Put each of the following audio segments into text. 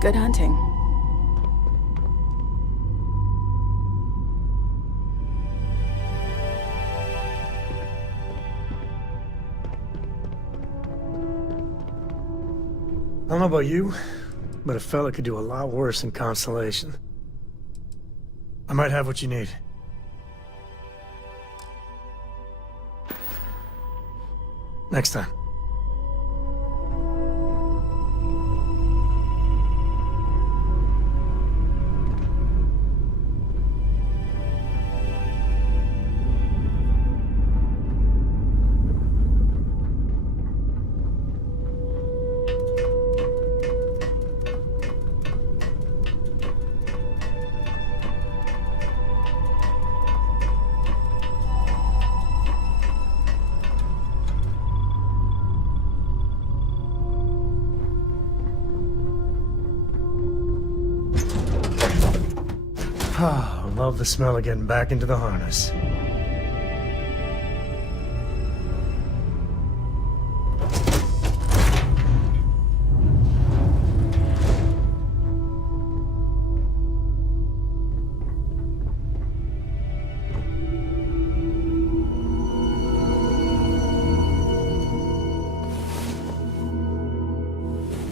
Good hunting. I don't know about you, but a fella could do a lot worse in Constellation. I might have what you need. Next time. Ah, I love the smell of getting back into the harness.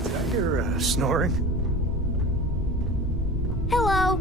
Did I hear snoring? Hello.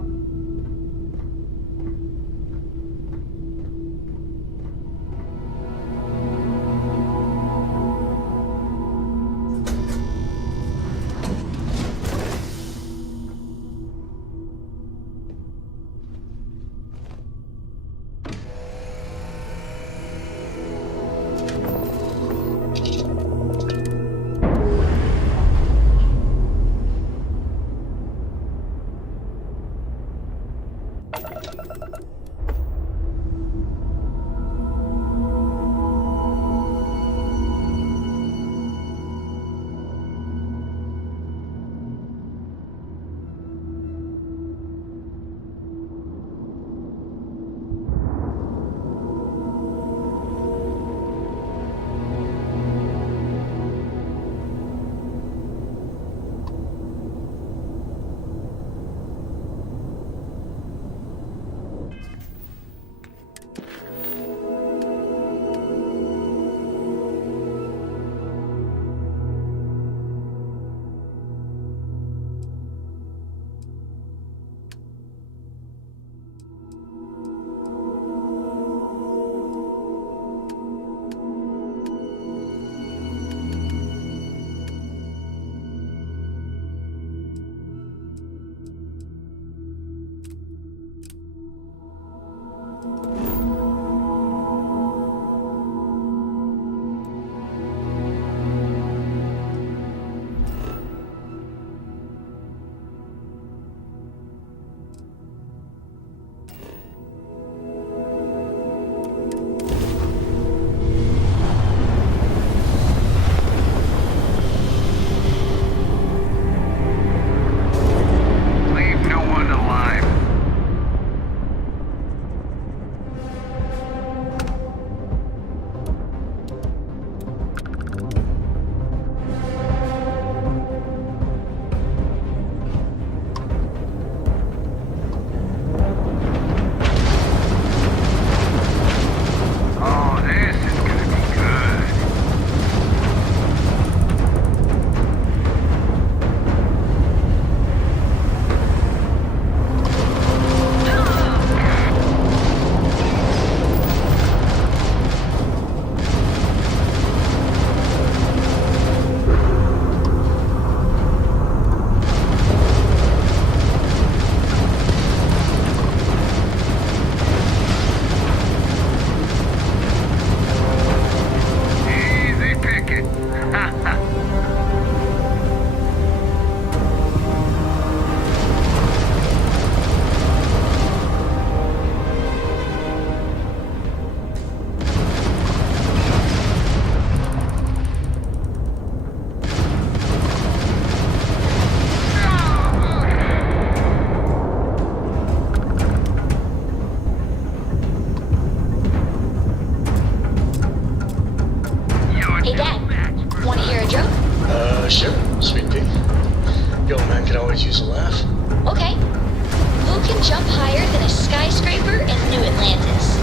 Real men could always use a laugh. Okay. Who can jump higher than a skyscraper in New Atlantis?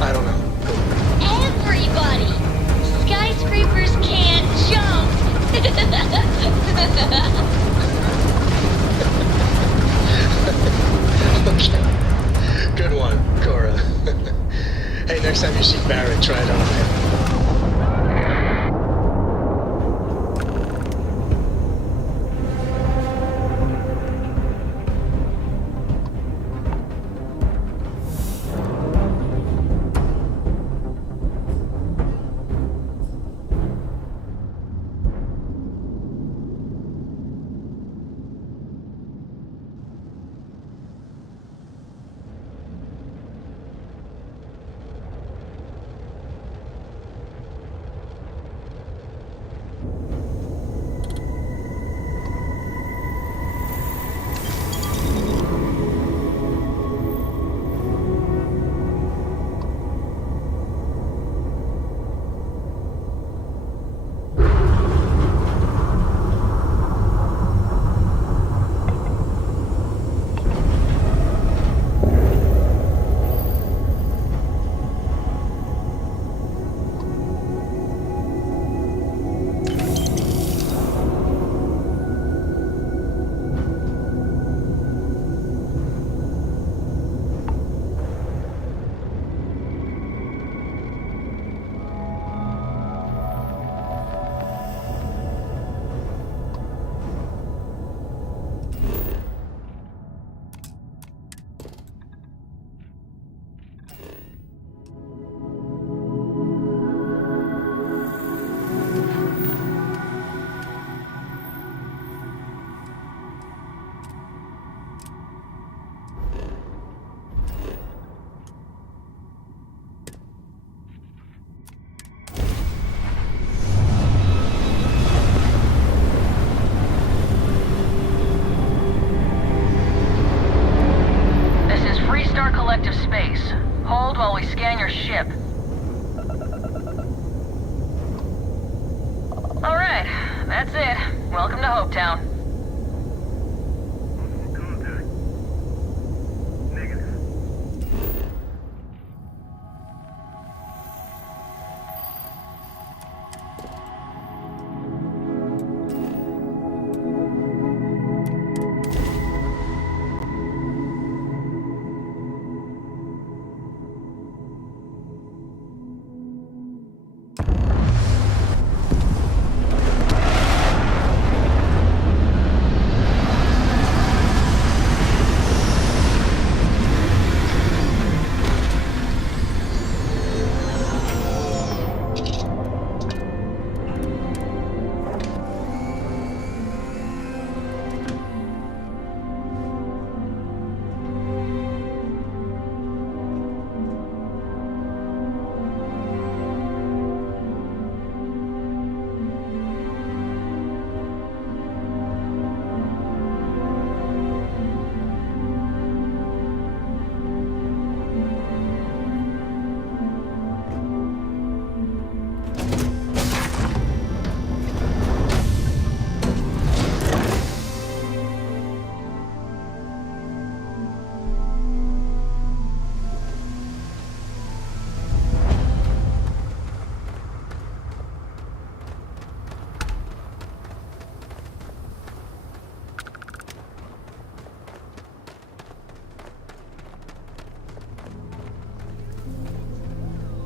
I don't know. Everybody! Skyscrapers can't jump! Okay. Good one, Cora. Hey, next time you see Barrett, try it on him. Hold while we scan your ship. Alright, that's it. Welcome to Hopetown. Contact. Negative.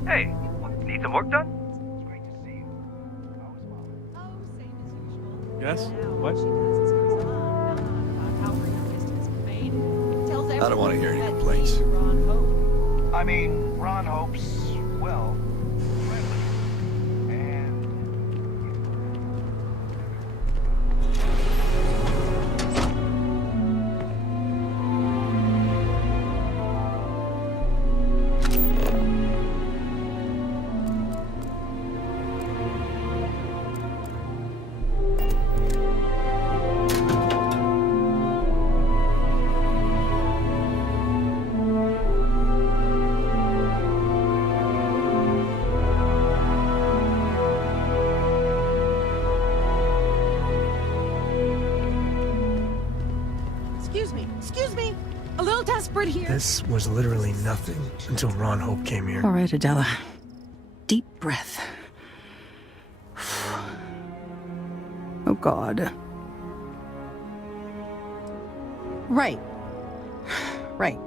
Hey, need some work done? It's great to see you. Oh, same as usual. Yes? What? She does is goes on and on about how her youngest has been made. Tells I don't want to hear everyone any that complaints. he, Ron Hope. I mean, Ron Hope's, well, friendly. And... Excuse me. A little desperate here. This was literally nothing until Ron Hope came here. All right, Adela. Deep breath. Oh, God. Right. Right.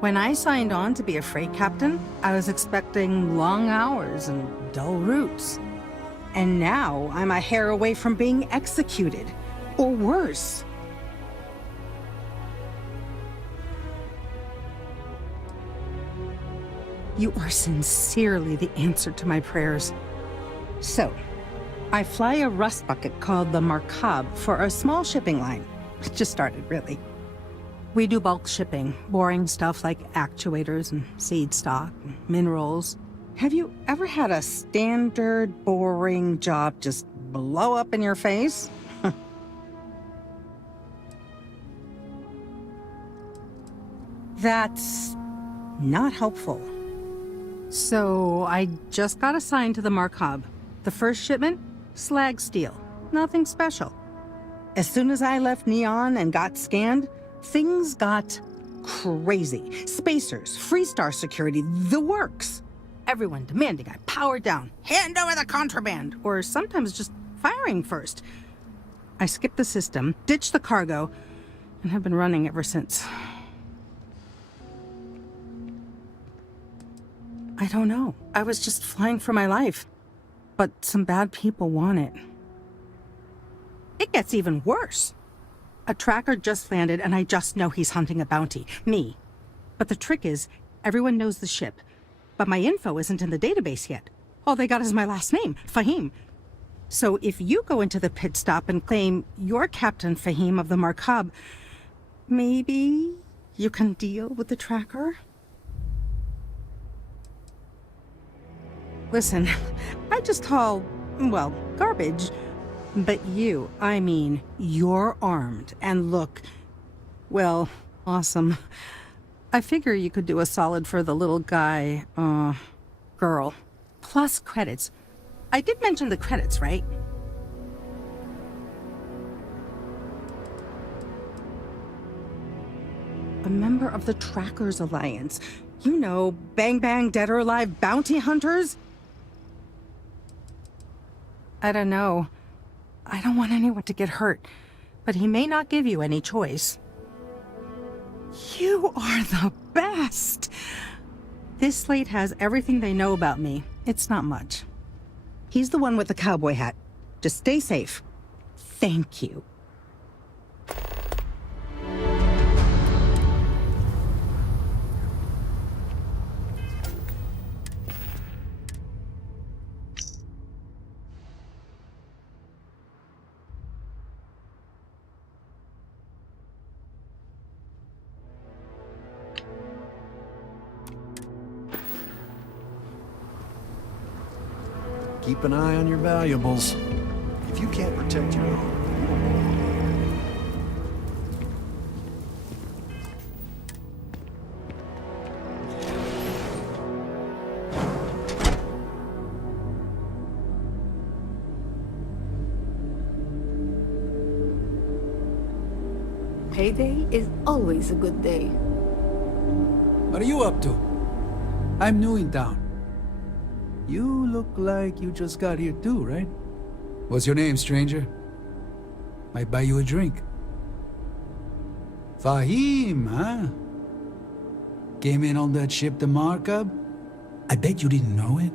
When I signed on to be a freight captain, I was expecting long hours and dull routes. And now I'm a hair away from being executed. Or worse. You are sincerely the answer to my prayers. So, I fly a rust bucket called the Markab for a small shipping line. It just started, really. We do bulk shipping, boring stuff like actuators and seed stock, and minerals. Have you ever had a standard, boring job just blow up in your face? That's not helpful. So I just got assigned to the Markab. The first shipment? Slag steel. Nothing special. As soon as I left Neon and got scanned, things got crazy. Spacers, Freestar security, the works. Everyone demanding I power down, hand over the contraband, or sometimes just firing first. I skipped the system, ditched the cargo, and have been running ever since. I don't know. I was just flying for my life. But some bad people want it. It gets even worse. A tracker just landed and I just know he's hunting a bounty. Me. But the trick is, everyone knows the ship. But my info isn't in the database yet. All they got is my last name, Fahim. So if you go into the pit stop and claim you're Captain Fahim of the Markab, maybe you can deal with the tracker? Listen, I just haul, well, garbage. But you, I mean, you're armed and look, well, awesome. I figure you could do a solid for the little guy, girl. Plus credits. I did mention the credits, right? A member of the Trackers Alliance. You know, bang bang, dead or alive bounty hunters? I don't know. I don't want anyone to get hurt, but he may not give you any choice. You are the best! This slate has everything they know about me. It's not much. He's the one with the cowboy hat. Just stay safe. Thank you. Keep an eye on your valuables. If you can't protect your own, you don't want Payday is always a good day. What are you up to? I'm new in town. You look like you just got here too, right? What's your name, stranger? Might buy you a drink. Fahim, huh? Came in on that ship, the Markab? I bet you didn't know it.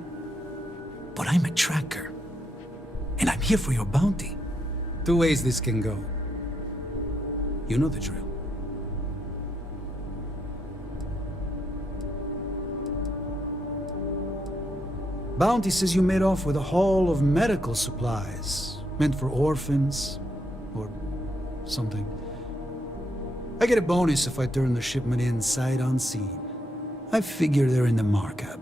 But I'm a tracker. And I'm here for your bounty. Two ways this can go. You know the drill. Bounty says you made off with a haul of medical supplies, meant for orphans, or something. I get a bonus if I turn the shipment in sight unseen. I figure they're in the Markab.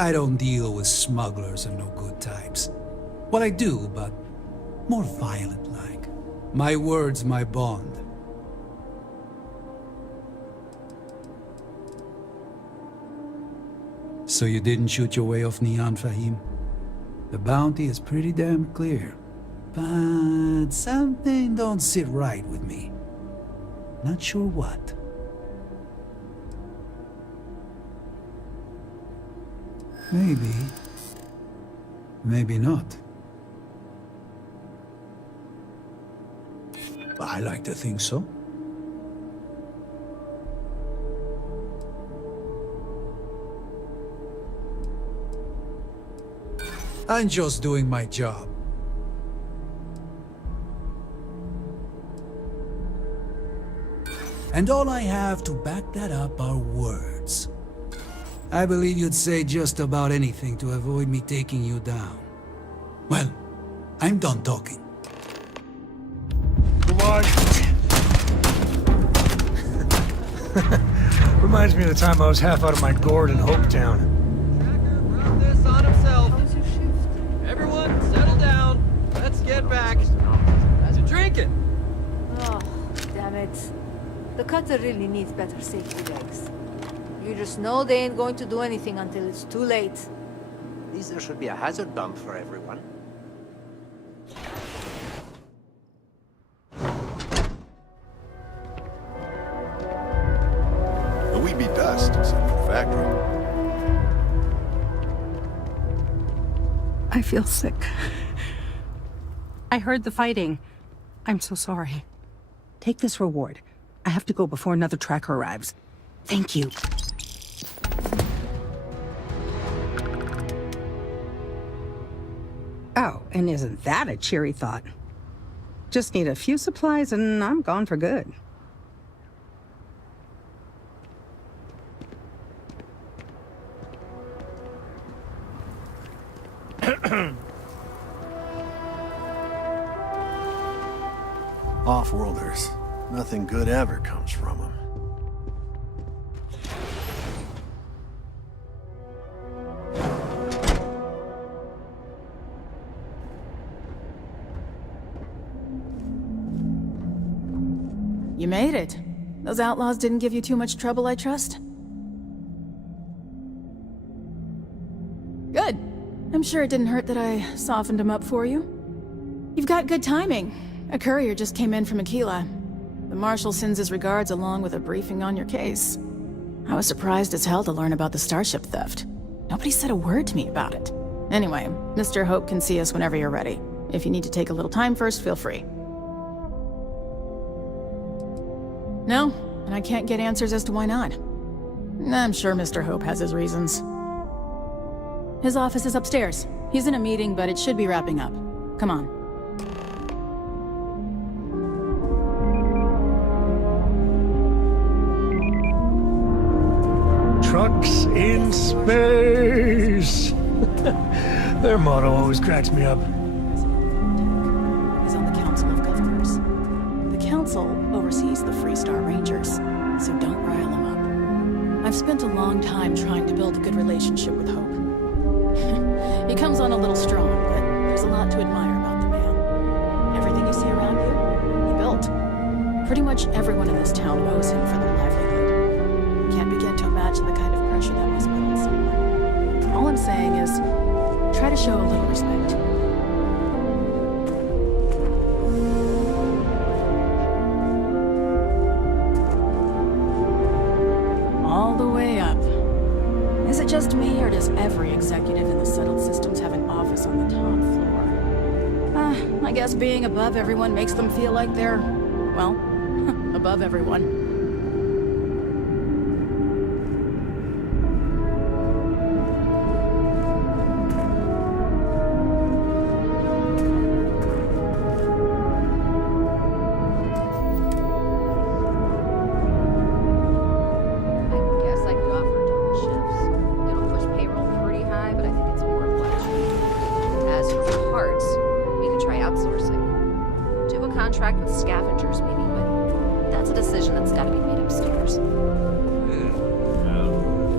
I don't deal with smugglers and no good types. Well, I do, but more violent-like. My word's my bond. So you didn't shoot your way off Neon, Fahim? The bounty is pretty damn clear. But something don't sit right with me. Not sure what. Maybe. Maybe not. I like to think so. I'm just doing my job. And all I have to back that up are words. I believe you'd say just about anything to avoid me taking you down. Well, I'm done talking. Come on. Reminds me of the time I was half out of my gourd in Hopetown. Tracker brought this on himself. Everyone, settle down. Let's get back to drinking. Oh, damn it. The cutter really needs better safety legs. You just know they ain't going to do anything until it's too late. At least there should be a hazard bump for everyone. We'd be dust, except for the factory. I feel sick. I heard the fighting. I'm so sorry. Take this reward. I have to go before another tracker arrives. Thank you. Oh, and isn't that a cheery thought? Just need a few supplies and I'm gone for good. Off-worlders. Nothing good ever comes from them. You made it. Those outlaws didn't give you too much trouble, I trust? Good. I'm sure it didn't hurt that I softened them up for you. You've got good timing. A courier just came in from Aquila. The Marshal sends his regards along with a briefing on your case. I was surprised as hell to learn about the starship theft. Nobody said a word to me about it. Anyway, Mr. Hope can see us whenever you're ready. If you need to take a little time first, feel free. No, and I can't get answers as to why not. I'm sure Mr. Hope has his reasons. His office is upstairs. He's in a meeting, but it should be wrapping up. Come on. Trucks in space. Their motto always cracks me up. Is on the Council of Governors. The Council oversees the Freestar Rangers, so don't rile him up. I've spent a long time trying to build a good relationship with Hope. He comes on a little strong, but there's a lot to admire about the man. Everything you see around you, he built. Pretty much everyone in this town owes him for their livelihood. Can't begin to imagine the kind of pressure that must put on someone. All I'm saying is, try to show a little respect. All the way up. Is it just me, or does every executive in the settled systems have an office on the top floor? I guess being above everyone makes them feel like they're, well, above everyone.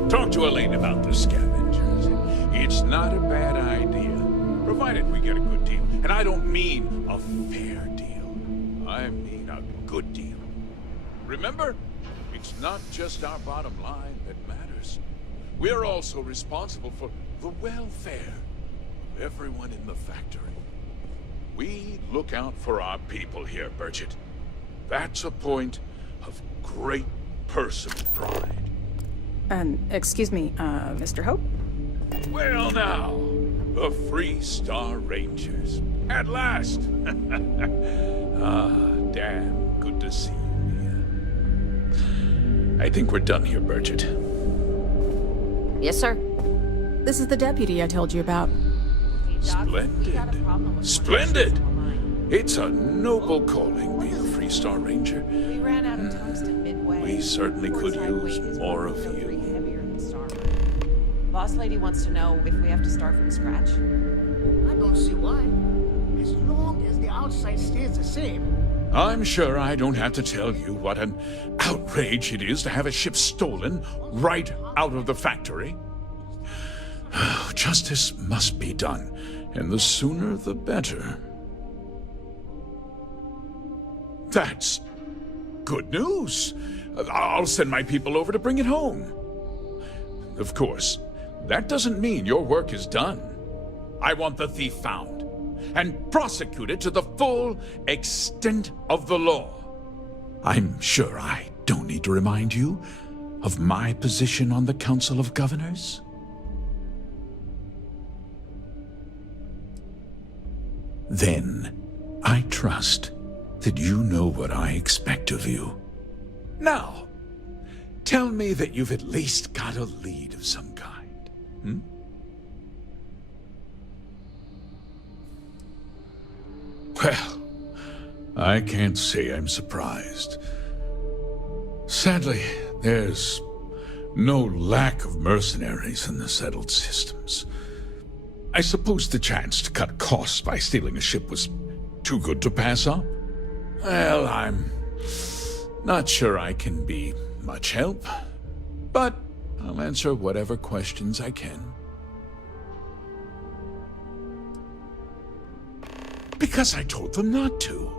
Talk to Elaine about the scavengers. It's not a bad idea, provided we get a good deal. And I don't mean a fair deal. I mean a good deal. Remember, it's not just our bottom line that matters. We're also responsible for the welfare of everyone in the factory. We look out for our people here, Bridget. That's a point of great personal pride. Excuse me, Mr. Hope? Well now, the Free Star Rangers. At last! Ah, damn good to see you, Mia. I think we're done here, Bridget. Yes, sir. This is the deputy I told you about. Splendid. Splendid! It's a noble calling, being a Free Star Ranger. We ran out of tungsten midway. We certainly could use more of you. Boss lady wants to know if we have to start from scratch. I don't see why. As long as the outside stays the same. I'm sure I don't have to tell you what an outrage it is to have a ship stolen right out of the factory. Justice must be done, and the sooner the better. That's good news. I'll send my people over to bring it home. Of course, that doesn't mean your work is done. I want the thief found and prosecuted to the full extent of the law. I'm sure I don't need to remind you of my position on the Council of Governors. Then, I trust that you know what I expect of you. Now, tell me that you've at least got a lead of some kind, hmm? Well, I can't say I'm surprised. Sadly, there's no lack of mercenaries in the settled systems. I suppose the chance to cut costs by stealing a ship was too good to pass up? Well, I'm not sure I can be much help, but I'll answer whatever questions I can. Because I told them not to.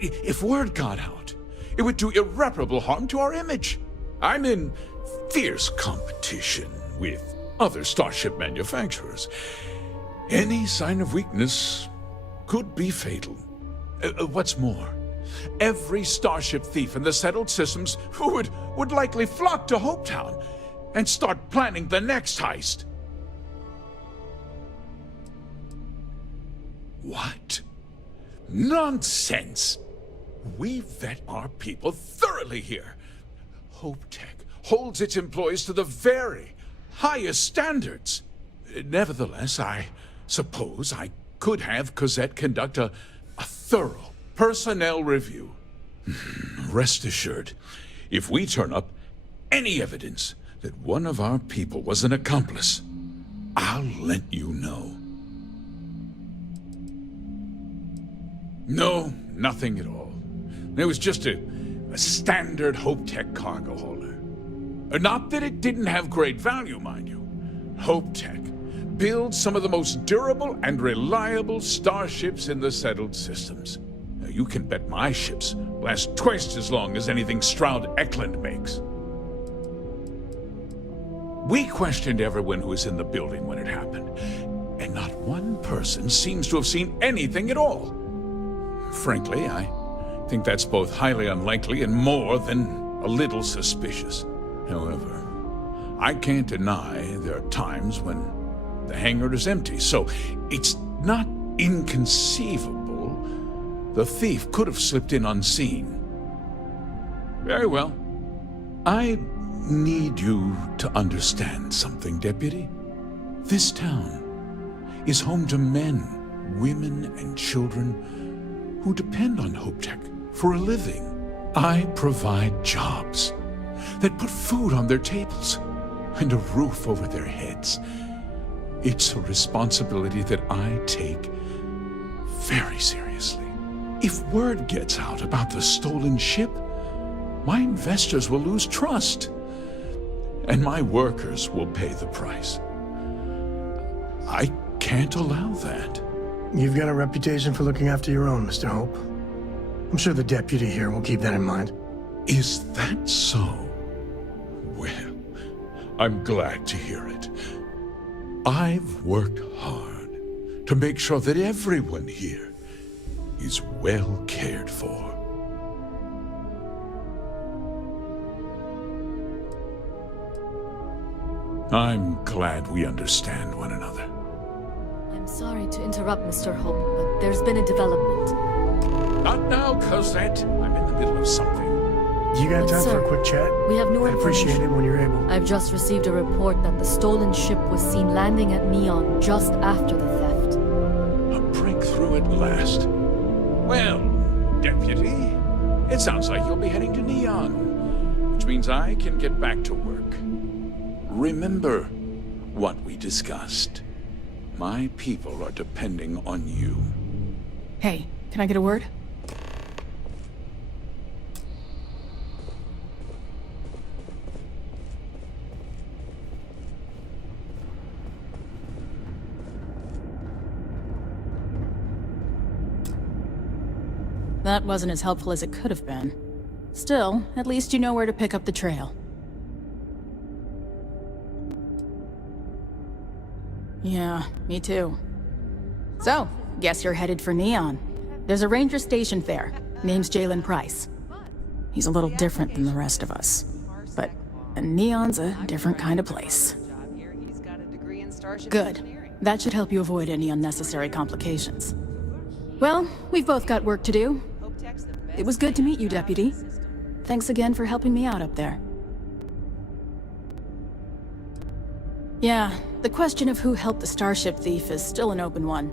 If word got out, it would do irreparable harm to our image. I'm in fierce competition with other starship manufacturers. Any sign of weakness could be fatal. What's more, every starship thief in the settled systems would likely flock to Hopetown and start planning the next heist. What? Nonsense! We vet our people thoroughly here. HopeTech holds its employees to the very highest standards. Nevertheless, I suppose I could have Cosette conduct a thorough personnel review. Rest assured, if we turn up any evidence that one of our people was an accomplice, I'll let you know. No, nothing at all. It was just a standard HopeTech cargo hauler. Not that it didn't have great value, mind you. HopeTech builds some of the most durable and reliable starships in the settled systems. Now, you can bet my ships last twice as long as anything Stroud Eklund makes. We questioned everyone who was in the building when it happened, and not one person seems to have seen anything at all. Frankly, I think that's both highly unlikely and more than a little suspicious. However, I can't deny there are times when the hangar is empty, so it's not inconceivable the thief could have slipped in unseen. Very well. I need you to understand something, Deputy. This town is home to men, women, and children who depend on HopeTech for a living. I provide jobs that put food on their tables and a roof over their heads. It's a responsibility that I take very seriously. If word gets out about the stolen ship, my investors will lose trust, and my workers will pay the price. I can't allow that. You've got a reputation for looking after your own, Mr. Hope. I'm sure the deputy here will keep that in mind. Is that so? Well, I'm glad to hear it. I've worked hard to make sure that everyone here is well cared for. I'm glad we understand one another. I'm sorry to interrupt, Mr. Hope, but there's been a development. Not now, Cosette. I'm in the middle of something. You got But time sir, for a quick chat? we have no I'd appreciate information. it when you're able. I've just received a report that the stolen ship was seen landing at Neon just after the theft. A breakthrough at last. Well, Deputy, it sounds like you'll be heading to Neon, which means I can get back to work. Remember what we discussed. My people are depending on you. Hey, can I get a word? That wasn't as helpful as it could have been. Still, at least you know where to pick up the trail. Yeah, me too. So, guess you're headed for Neon. There's a ranger stationed there. Name's Jalen Price. He's a little different than the rest of us. But Neon's a different kind of place. Good. That should help you avoid any unnecessary complications. Well, we've both got work to do. It was good to meet you, Deputy. Thanks again for helping me out up there. Yeah, the question of who helped the Starship thief is still an open one.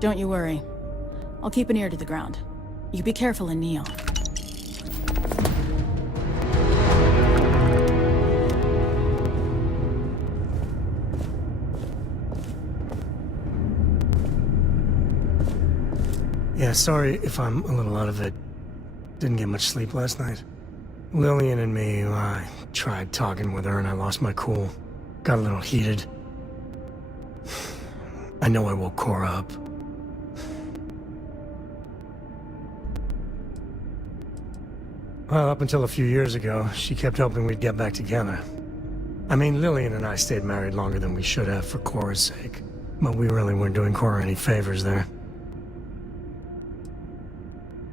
Don't you worry. I'll keep an ear to the ground. You be careful in Neon. Yeah, sorry if I'm a little out of it. Didn't get much sleep last night. Lillian and me, I tried talking with her and I lost my cool. Got a little heated. I know I woke Cora up. Well, up until a few years ago, she kept hoping we'd get back together. I mean, Lillian and I stayed married longer than we should have for Cora's sake. But we really weren't doing Cora any favors there.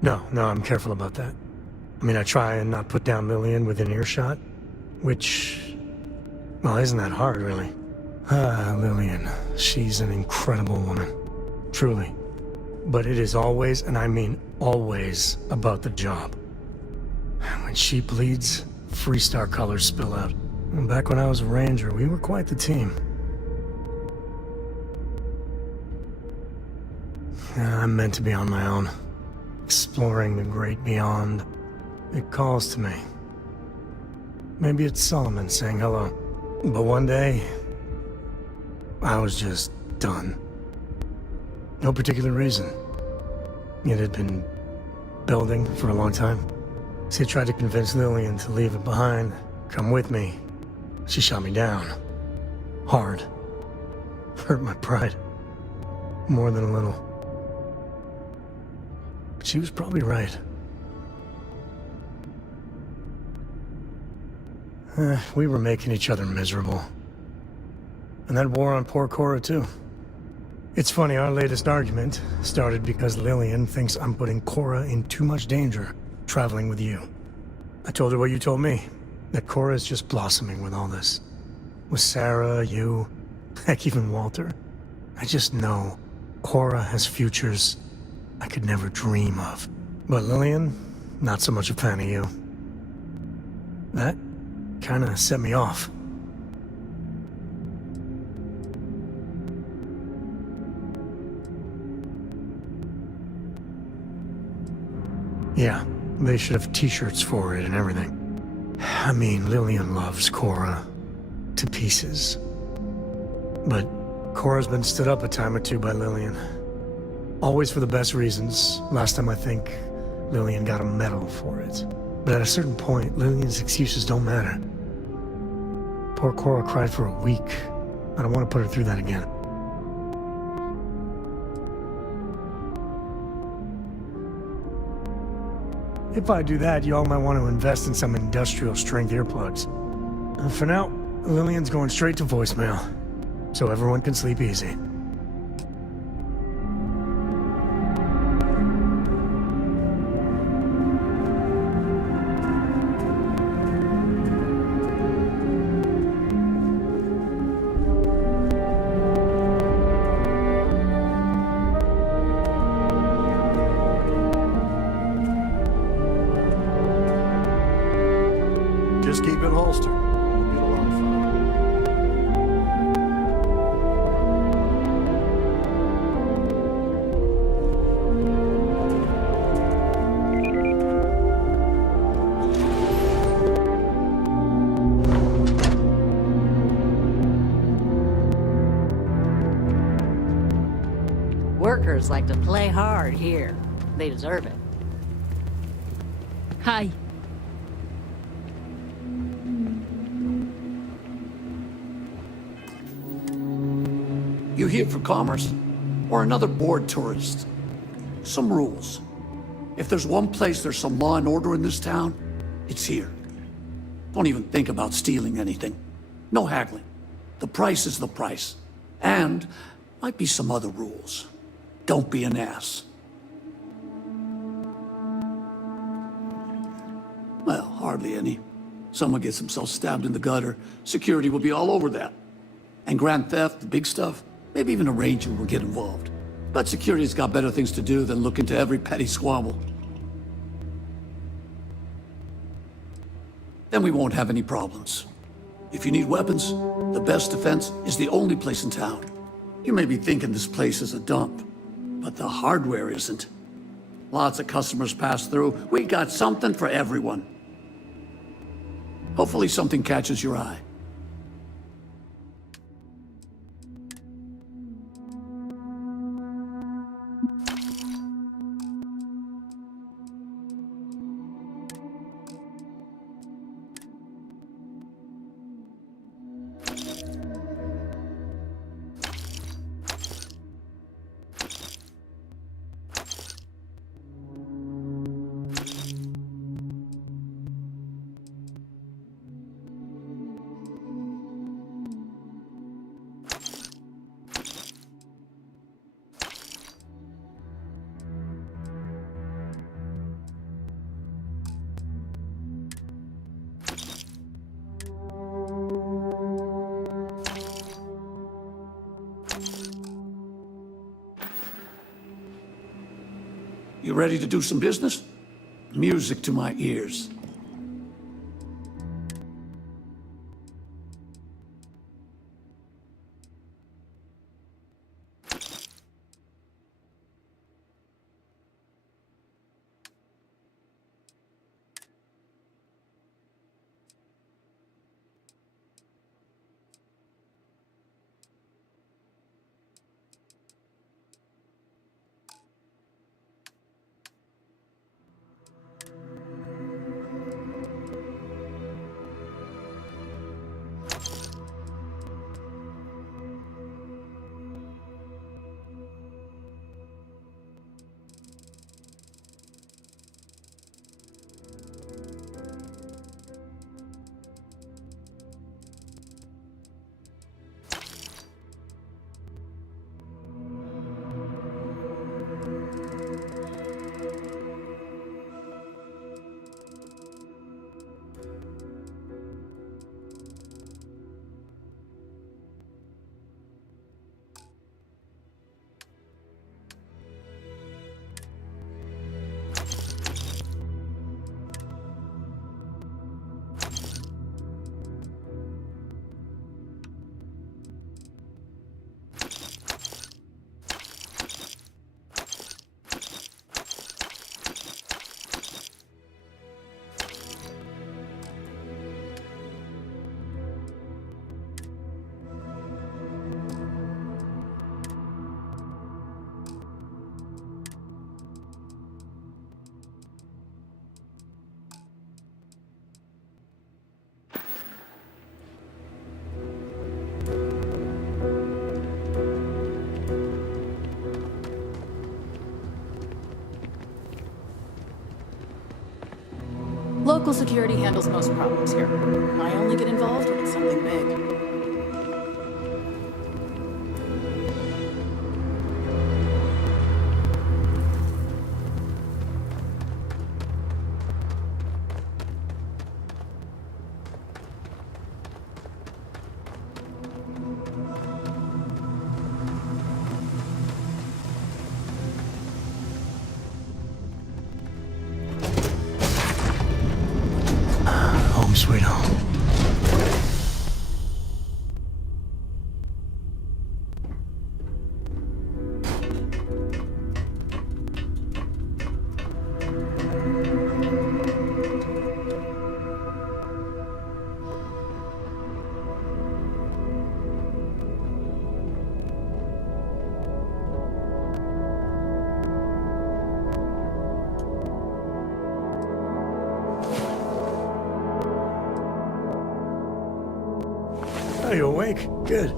No, I'm careful about that. I mean, I try and not put down Lillian within earshot, which, well, isn't that hard, really? Lillian, she's an incredible woman, truly. But it is always, and I mean always, about the job. When she bleeds, Freestar colors spill out. And back when I was a ranger, we were quite the team. I'm meant to be on my own. Exploring the great beyond. It calls to me. Maybe it's Solomon saying hello. But one day, I was just done. No particular reason. It had been building for a long time. See, I tried to convince Lillian to leave it behind, come with me. She shot me down. Hard. Hurt my pride. More than a little. But she was probably right. We were making each other miserable. And that wore on poor Cora, too. It's funny, our latest argument started because Lillian thinks I'm putting Cora in too much danger traveling with you. I told her what you told me, that Cora is just blossoming with all this. With Sarah, you, heck, even Walter. I just know Cora has futures I could never dream of. But Lillian, not so much a fan of you. That kinda set me off. Yeah, they should have t-shirts for it and everything. I mean, Lillian loves Cora to pieces. But Cora's been stood up a time or two by Lillian. Always for the best reasons. Last time I think Lillian got a medal for it. But at a certain point, Lillian's excuses don't matter. Poor Cora cried for a week. I don't want to put her through that again. If I do that, y'all might want to invest in some industrial strength earplugs. For now, Lillian's going straight to voicemail, so everyone can sleep easy. just keep it holstered. We'll get along fine. Workers like to play hard here. They deserve it. Hi. You here for commerce? Or another bored tourist? Some rules. If there's one place there's some law and order in this town, it's here. Don't even think about stealing anything. No haggling. The price is the price. And might be some other rules. Don't be an ass. Well, hardly any. Someone gets himself stabbed in the gutter, security will be all over that. And grand theft, the big stuff, maybe even a ranger will get involved. But security's got better things to do than look into every petty squabble. Then we won't have any problems. If you need weapons, the best defense is the only place in town. You may be thinking this place is a dump, but the hardware isn't. Lots of customers pass through. We got something for everyone. Hopefully something catches your eye. You ready to do some business? Music to my ears. Local security handles most problems here. I only get involved when it's something big. Home sweet home. awake? Good.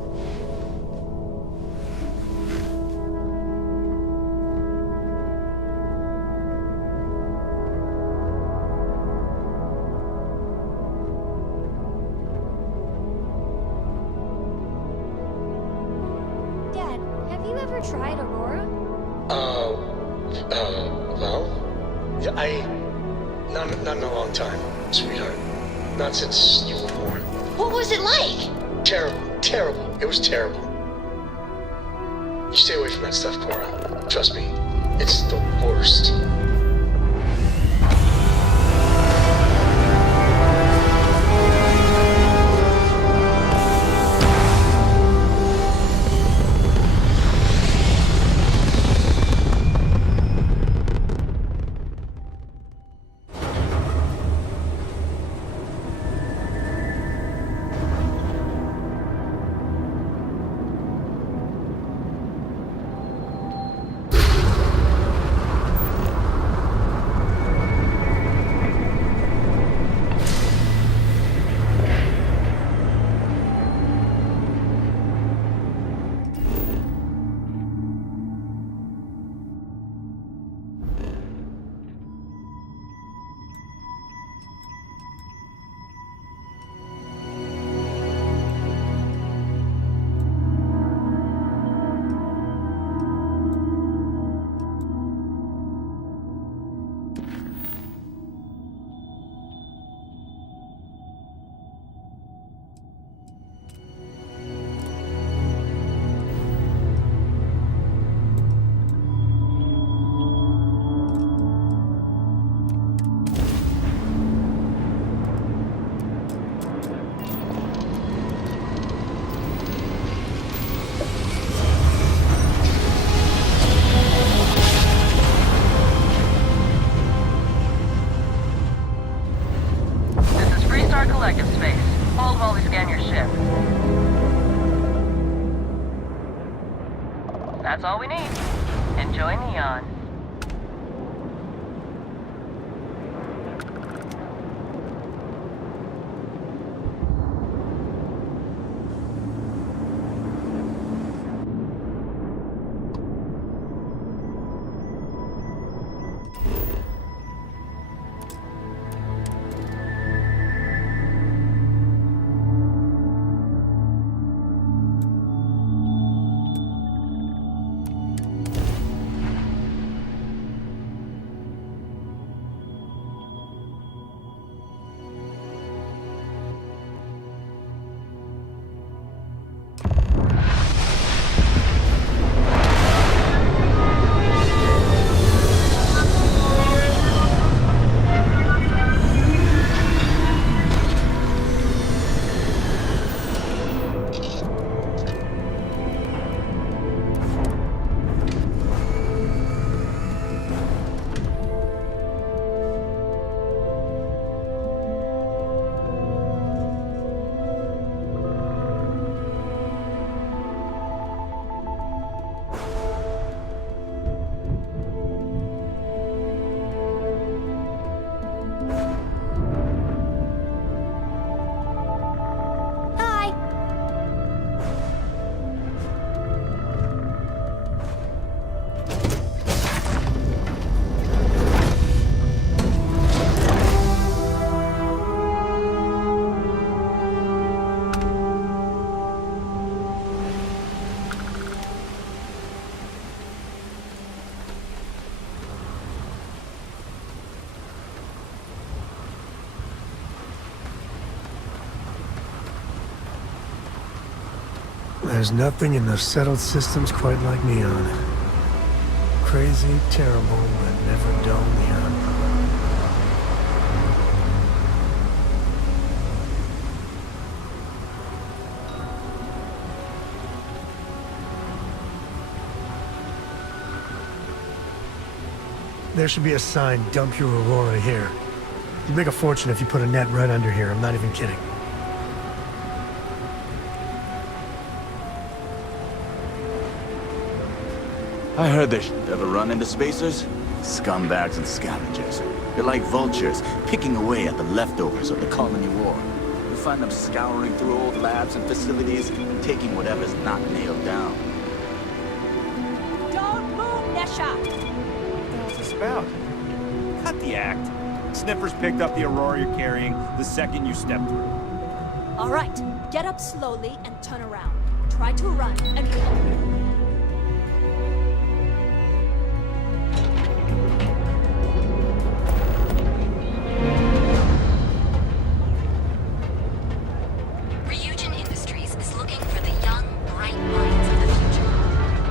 Dad, have you ever tried Aurora? Well? Yeah, not in a long time, sweetheart. Not since you were born. What was it like? Terrible. It was terrible. You stay away from that stuff, Cora. Trust me, it's the worst. Collective space. Hold while we scan your ship. That's all we need. Enjoy Neon. There's nothing in the settled systems quite like Neon. Crazy, terrible, but never dull Neon. There should be a sign, dump your Aurora here. You'd make a fortune if you put a net right under here, I'm not even kidding. I heard they ever run into spacers? Scumbags and scavengers. They're like vultures, picking away at the leftovers of the colony war. find them scouring through old labs and facilities, taking whatever's not nailed down. Don't move, Nesha! What's this about? Cut the act. Sniffers picked up the Aurora you're carrying the second you stepped through. All right, get up slowly and turn around. Try to run and fall. Ryujin Industries is looking for the young, bright minds of the future.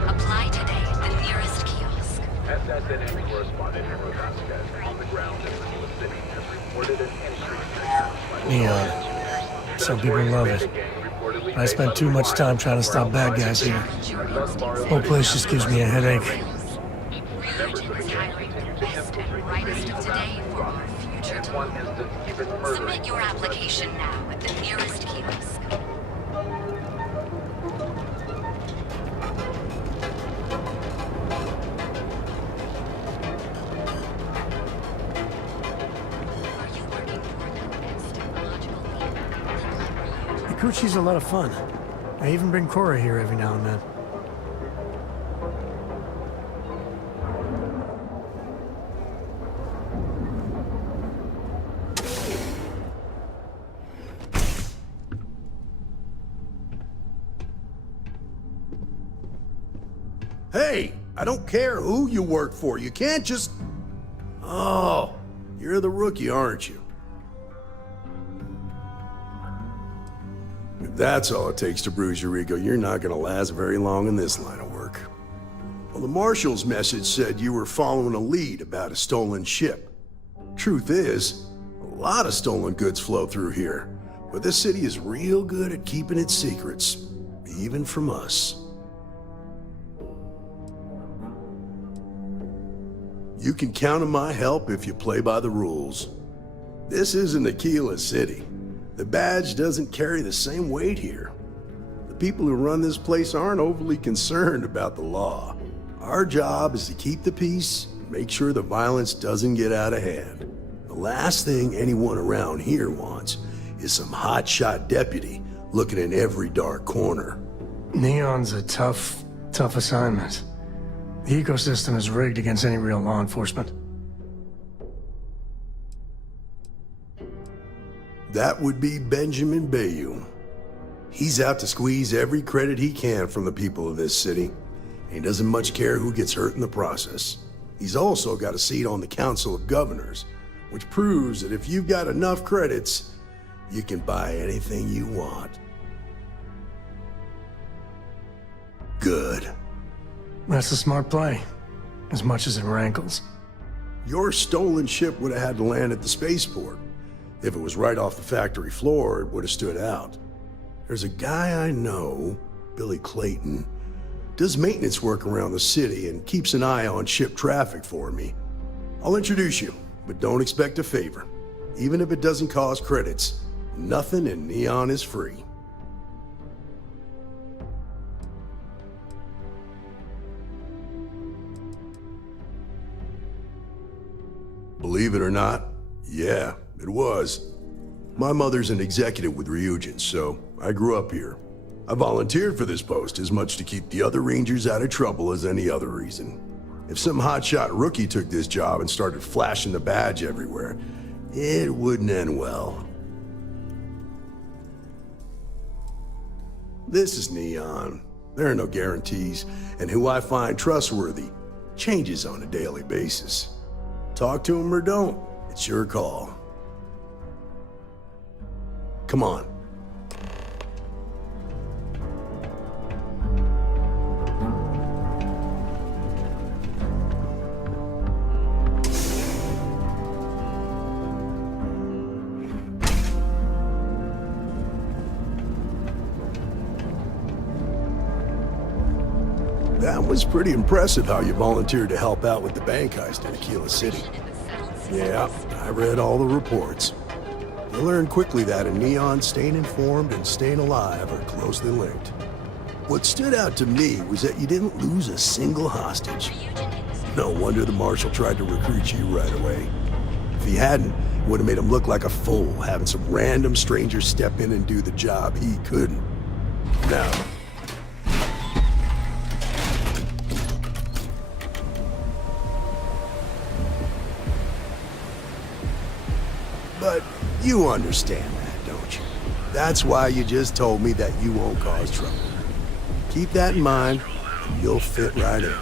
Apply today at the nearest kiosk. SSNA correspondent Hiroshima on the ground in the city has reported an increase in Neon. Some people love it. I spend too much time trying to stop bad guys here. Whole place just gives me a headache. Ryujin is hiring the best and brightest of today for our future tomorrow. Submit your application now at the nearest kiosk. Kikuchi's a lot of fun. I even bring Cora here every now and then. Hey, I don't care who you work for. You can't just... Oh, you're the rookie, aren't you? If that's all it takes to bruise your ego, you're not gonna last very long in this line of work. Well, the Marshal's message said you were following a lead about a stolen ship. Truth is, a lot of stolen goods flow through here, but this city is real good at keeping its secrets, even from us. You can count on my help if you play by the rules. This isn't Aquila City. The badge doesn't carry the same weight here. The people who run this place aren't overly concerned about the law. Our job is to keep the peace and make sure the violence doesn't get out of hand. The last thing anyone around here wants is some hotshot deputy looking in every dark corner. Neon's a tough assignment. The ecosystem is rigged against any real law enforcement. That would be Benjamin Bayou. He's out to squeeze every credit he can from the people of this city, and he doesn't much care who gets hurt in the process. He's also got a seat on the Council of Governors, which proves that if you've got enough credits, you can buy anything you want. Good. That's a smart play, as much as it rankles. Your stolen ship would have had to land at the spaceport. If it was right off the factory floor, it would have stood out. There's a guy I know, Billy Clayton, does maintenance work around the city and keeps an eye on ship traffic for me. I'll introduce you, but don't expect a favor. Even if it doesn't cost credits, nothing in Neon is free. Believe it or not, yeah, it was. My mother's an executive with Ryujin, so I grew up here. I volunteered for this post as much to keep the other Rangers out of trouble as any other reason. If some hotshot rookie took this job and started flashing the badge everywhere, it wouldn't end well. This is Neon. There are no guarantees, and who I find trustworthy changes on a daily basis. Talk to him or don't, it's your call. Come on. That was pretty impressive how you volunteered to help out with the bank heist in Aquila City. Yeah, I read all the reports. You learn quickly that in Neon, staying informed and staying alive are closely linked. What stood out to me was that you didn't lose a single hostage. No wonder the Marshal tried to recruit you right away. If he hadn't, it would have made him look like a fool, having some random stranger step in and do the job he couldn't. Now, but you understand that, don't you? That's why you just told me that you won't cause trouble. Keep that in mind, and you'll fit right in.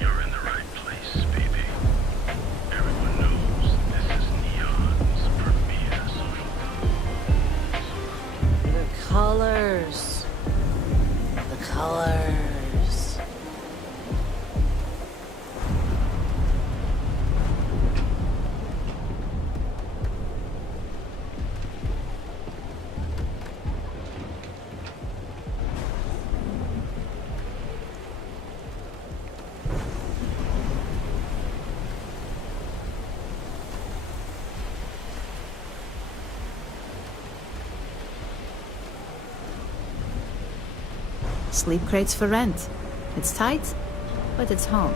You're in the right place, baby. Everyone knows this is Neon's premier social club. The colors. The colors. Sleep crates for rent. It's tight, but it's home.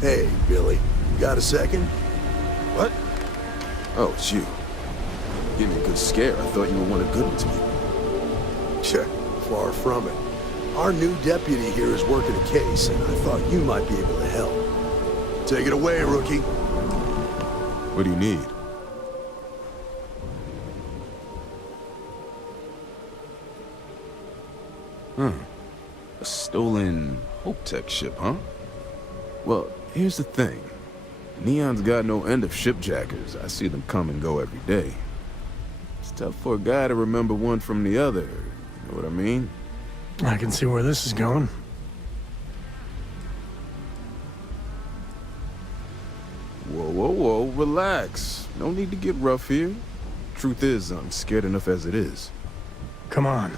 Hey, Billy, you got a second? What? Oh, it's you. Gave me a good scare. I thought you were one of Goodman's people. Check. Far from it. Our new deputy here is working a case, and I thought you might be able to help. Take it away, rookie. What do you need? A stolen Hope Tech ship, huh? Well, here's the thing. Neon's got no end of shipjackers. I see them come and go every day. It's tough for a guy to remember one from the other. You know what I mean? I can see where this is going. Whoa, whoa, whoa, relax. No need to get rough here. Truth is, I'm scared enough as it is. Come on.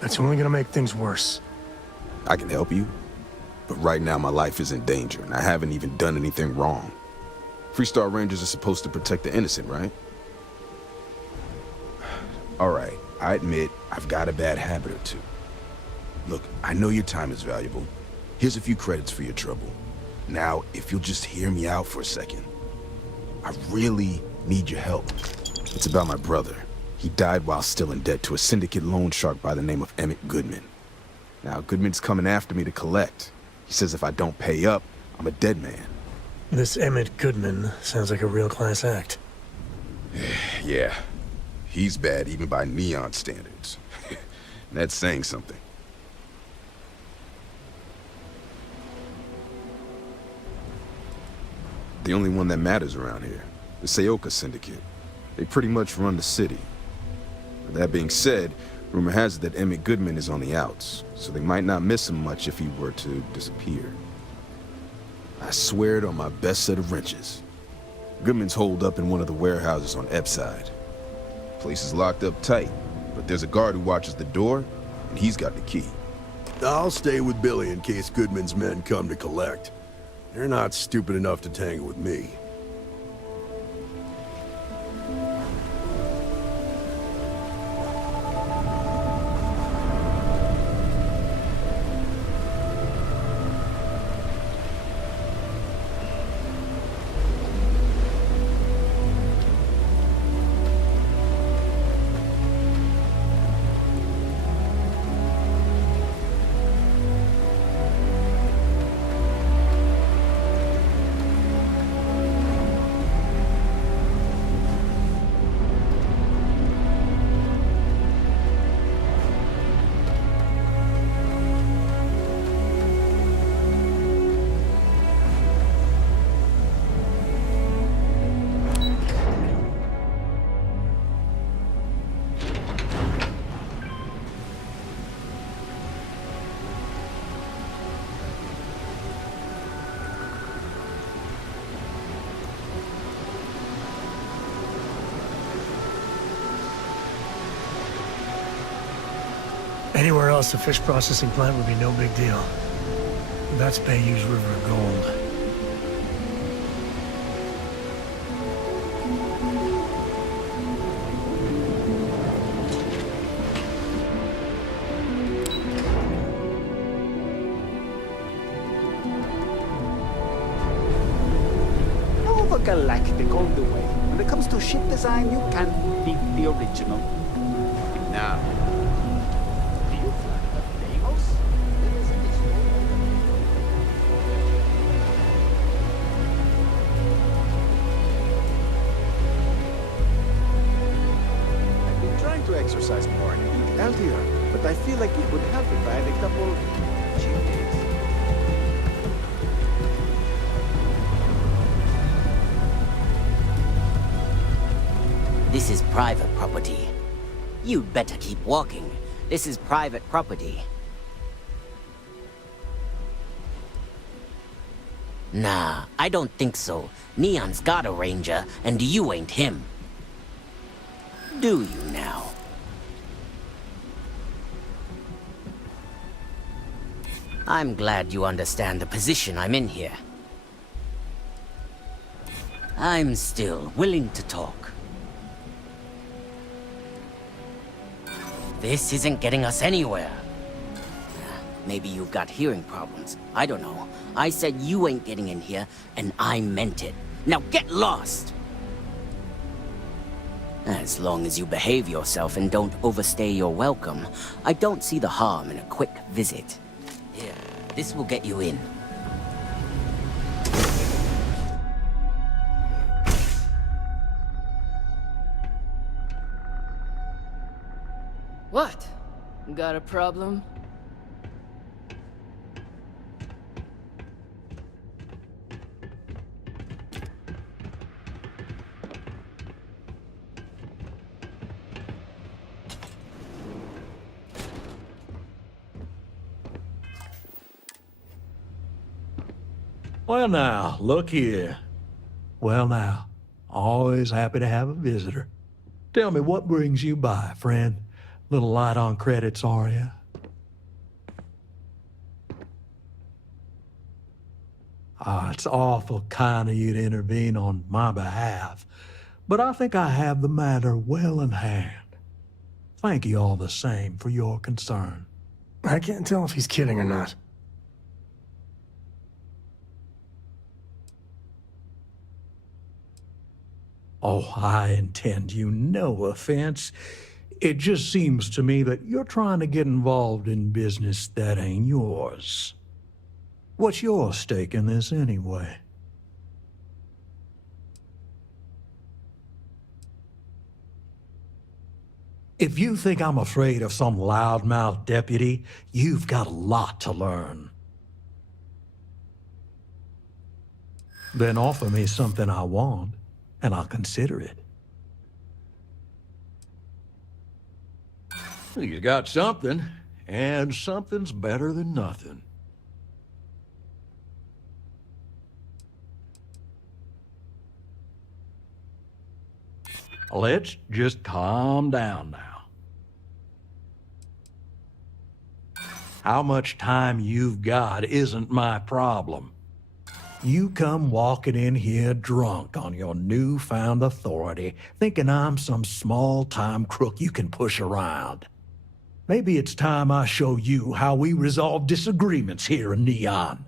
That's only gonna make things worse. I can help you, but right now my life is in danger, and I haven't even done anything wrong. Freestar Rangers are supposed to protect the innocent, right? All right, I admit I've got a bad habit or two. Look, I know your time is valuable. Here's a few credits for your trouble. Now, if you'll just hear me out for a second. I really need your help. It's about my brother. He died while still in debt to a syndicate loan shark by the name of Emmett Goodman. Now, Goodman's coming after me to collect. He says if I don't pay up, I'm a dead man. This Emmett Goodman sounds like a real class act. Yeah, he's bad even by Neon standards. And that's saying something. The only one that matters around here, the Seoka Syndicate. They pretty much run the city. But that being said, rumor has it that Emmett Goodman is on the outs, so they might not miss him much if he were to disappear. I swear it on my best set of wrenches. Goodman's holed up in one of the warehouses on Epside. Place is locked up tight, but there's a guard who watches the door, and he's got the key. I'll stay with Billy in case Goodman's men come to collect. They're not stupid enough to tangle with me. Anywhere else, a fish processing plant would be no big deal. That's Bayou's River of Gold. galactic all the way. When it comes to ship design, you can't beat the original. Now, do you fly the Deimos? I've been trying to exercise more and eat healthier, but I feel like it would help if I had a couple cheat days. This is private property. You'd better keep walking. This is private property. Nah, I don't think so. Neon's got a ranger, and you ain't him. Do you now? I'm glad you understand the position I'm in here. I'm still willing to talk. This isn't getting us anywhere. Maybe you've got hearing problems. I don't know. I said you ain't getting in here, and I meant it. Now get lost! As long as you behave yourself and don't overstay your welcome, I don't see the harm in a quick visit. Here, this will get you in. What? Got a problem? Well now, look here. Well now, always happy to have a visitor. Tell me, what brings you by, friend? Little light on credits, are you? It's awful kind of you to intervene on my behalf, but I think I have the matter well in hand. Thank you all the same for your concern. I can't tell if he's kidding or not. Oh, I intend you no offense. It just seems to me that you're trying to get involved in business that ain't yours. What's your stake in this anyway? If you think I'm afraid of some loudmouth deputy, you've got a lot to learn. Then offer me something I want, and I'll consider it. You got something, and something's better than nothing. Let's just calm down now. How much time you've got isn't my problem. You come walking in here drunk on your newfound authority, thinking I'm some small-time crook you can push around. Maybe it's time I show you how we resolve disagreements here in Neon.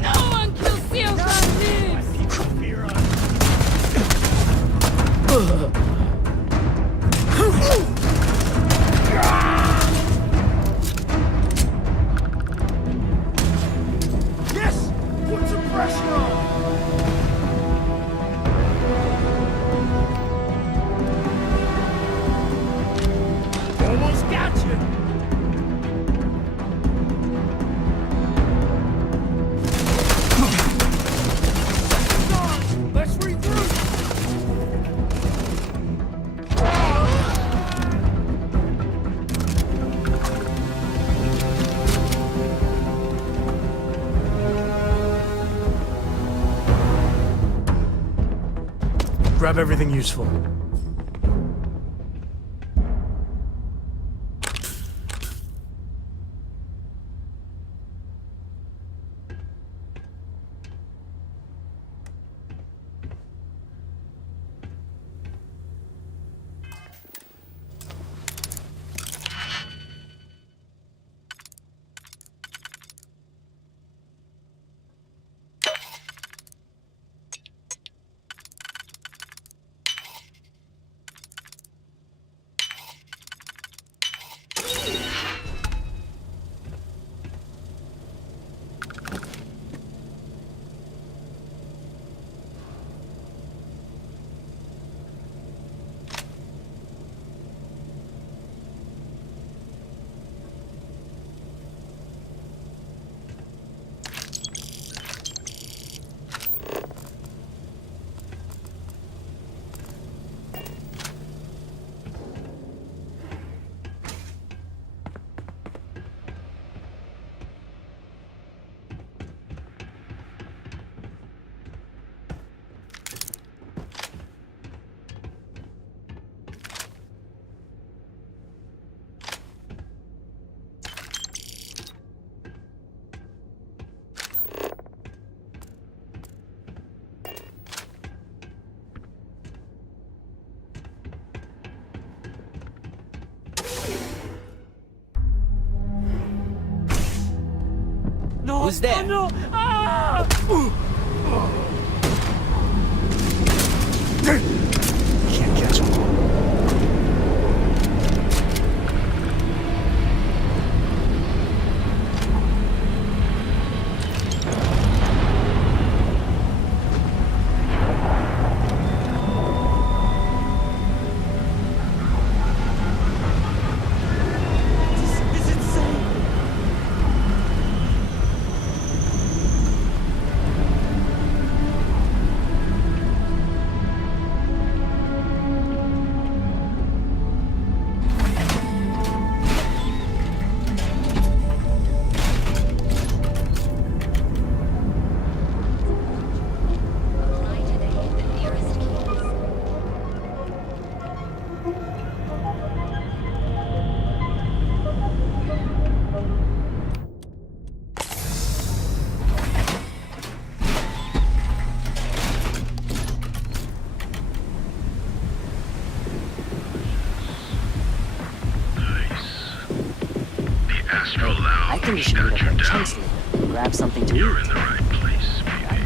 No one kills seals on leaves! Yes! Put some pressure on! Almost got you! Let's regroup! Grab everything useful. Who's there? No! Ah! Can't catch him. I think you should meet up at Chunksy. Grab something to You're eat. in the right place, baby.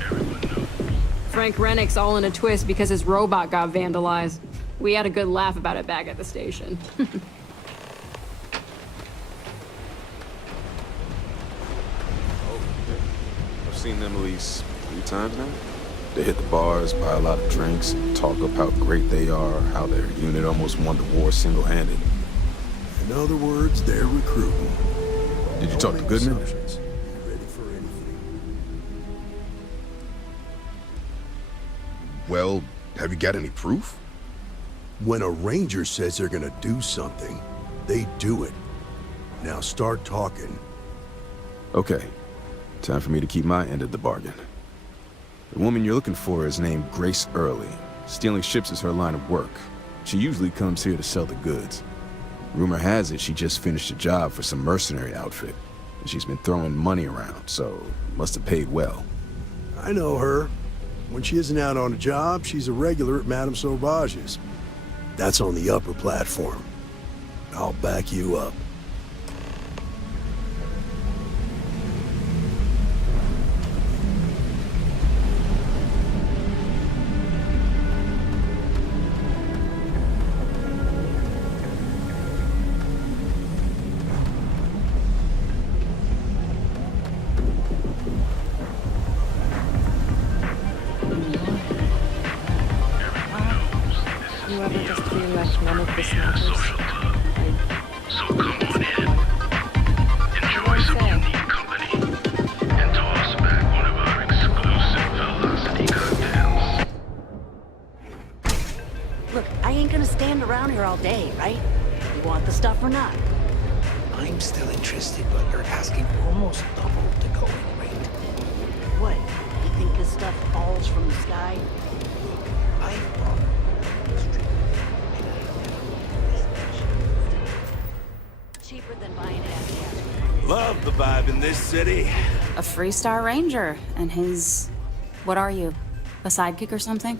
Everyone knows. Frank Rennick's all in a twist because his robot got vandalized. We had a good laugh about it back at the station. I've seen them at least 3 times now. They hit the bars, buy a lot of drinks, talk up how great they are, how their unit almost won the war single-handed. In other words, they're recruiting. Did you talk to Goodman? Ready for anything. Well, have you got any proof? When a ranger says they're gonna do something, they do it. Now start talking. Okay. Time for me to keep my end of the bargain. The woman you're looking for is named Grace Early. Stealing ships is her line of work. She usually comes here to sell the goods. Rumor has it she just finished a job for some mercenary outfit. And she's been throwing money around, so must have paid well. I know her. When she isn't out on a job, she's a regular at Madame Sauvage's. That's on the upper platform. I'll back you up. Whoever just re-elect one of the snappers. So come on in. Enjoy some unique company. And toss back one of our exclusive velocity cocktails. Look, I ain't gonna stand around here all day, right? You want the stuff or not? I'm still interested, but you're asking almost double the going rate. What? You think this stuff falls from the sky? I bought Cheaper than buying it at the gas. Love the vibe in this city. A Freestar Ranger and his... What are you? A sidekick or something?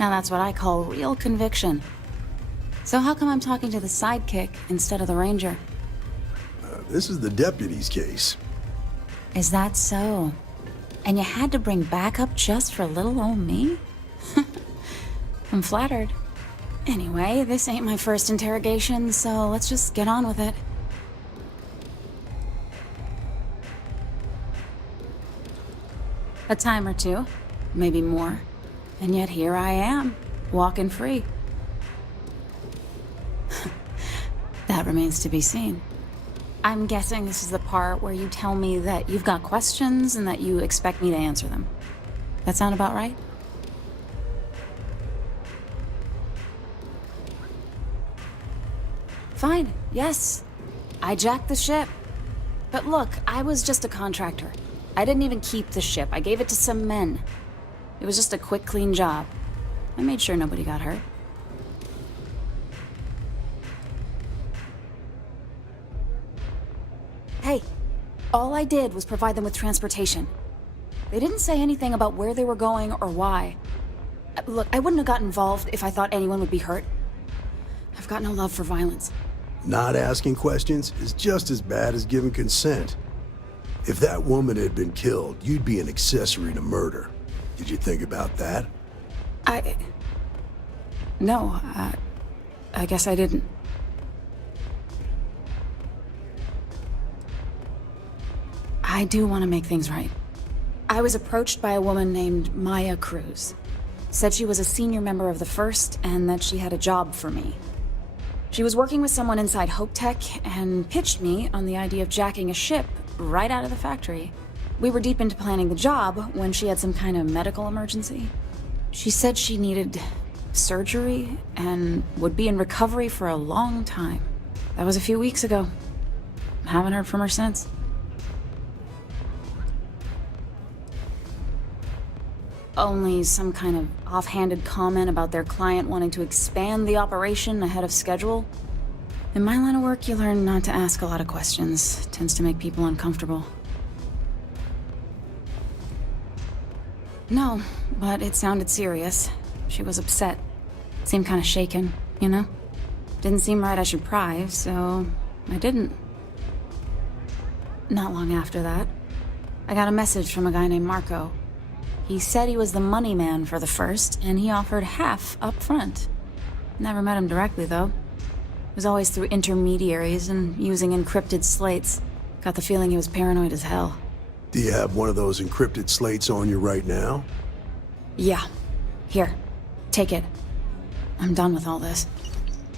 Now that's what I call real conviction. So how come I'm talking to the sidekick instead of the Ranger? This is the deputy's case. Is that so? And you had to bring backup just for little old me? I'm flattered. Anyway, this ain't my first interrogation, so let's just get on with it. A time or two, maybe more. And yet here I am, walking free. That remains to be seen. I'm guessing this is the part where you tell me that you've got questions and that you expect me to answer them. That sound about right? Fine, yes. I jacked the ship. But look, I was just a contractor. I didn't even keep the ship. I gave it to some men. It was just a quick, clean job. I made sure nobody got hurt. Hey, all I did was provide them with transportation. They didn't say anything about where they were going or why. Look, I wouldn't have got involved if I thought anyone would be hurt. I've got no love for violence. Not asking questions is just as bad as giving consent. If that woman had been killed, you'd be an accessory to murder. Did you think about that? No, I guess I didn't. I do want to make things right. I was approached by a woman named Maya Cruz. Said she was a senior member of the First and that she had a job for me. She was working with someone inside Hope Tech and pitched me on the idea of jacking a ship right out of the factory. We were deep into planning the job when she had some kind of medical emergency. She said she needed surgery and would be in recovery for a long time. That was a few weeks ago. Haven't heard from her since. Only some kind of offhanded comment about their client wanting to expand the operation ahead of schedule. In my line of work, you learn not to ask a lot of questions. It tends to make people uncomfortable. No, but it sounded serious. She was upset. Seemed kind of shaken, you know? Didn't seem right I should pry, so I didn't. Not long after that, I got a message from a guy named Marco. He said he was the money man for the First, and he offered half up front. Never met him directly, though. It was always through intermediaries and using encrypted slates. Got the feeling he was paranoid as hell. Do you have one of those encrypted slates on you right now? Yeah. Here. Take it. I'm done with all this.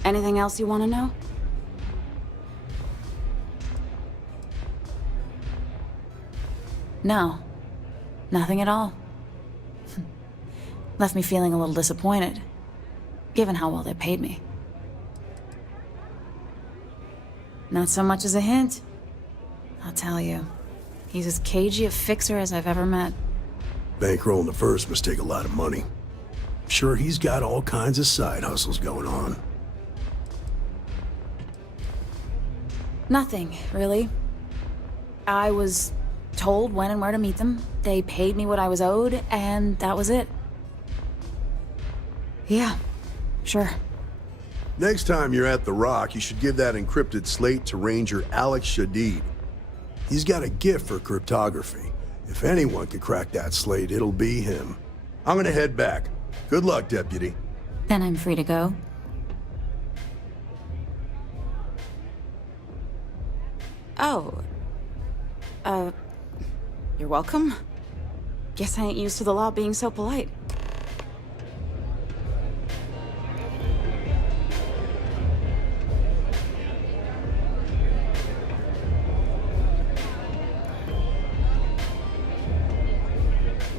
Anything else you want to know? No. Nothing at all. Left me feeling a little disappointed, given how well they paid me. Not so much as a hint. I'll tell you, he's as cagey a fixer as I've ever met. Bankrolling the First must take a lot of money. Sure, he's got all kinds of side hustles going on. Nothing, really. I was told when and where to meet them. They paid me what I was owed, and that was it. Yeah, sure. Next time you're at the Rock, you should give that encrypted slate to Ranger Alex Shadid. He's got a gift for cryptography. If anyone could crack that slate, it'll be him. I'm gonna head back. Good luck, Deputy. Then I'm free to go. Oh. You're welcome. Guess I ain't used to the law being so polite.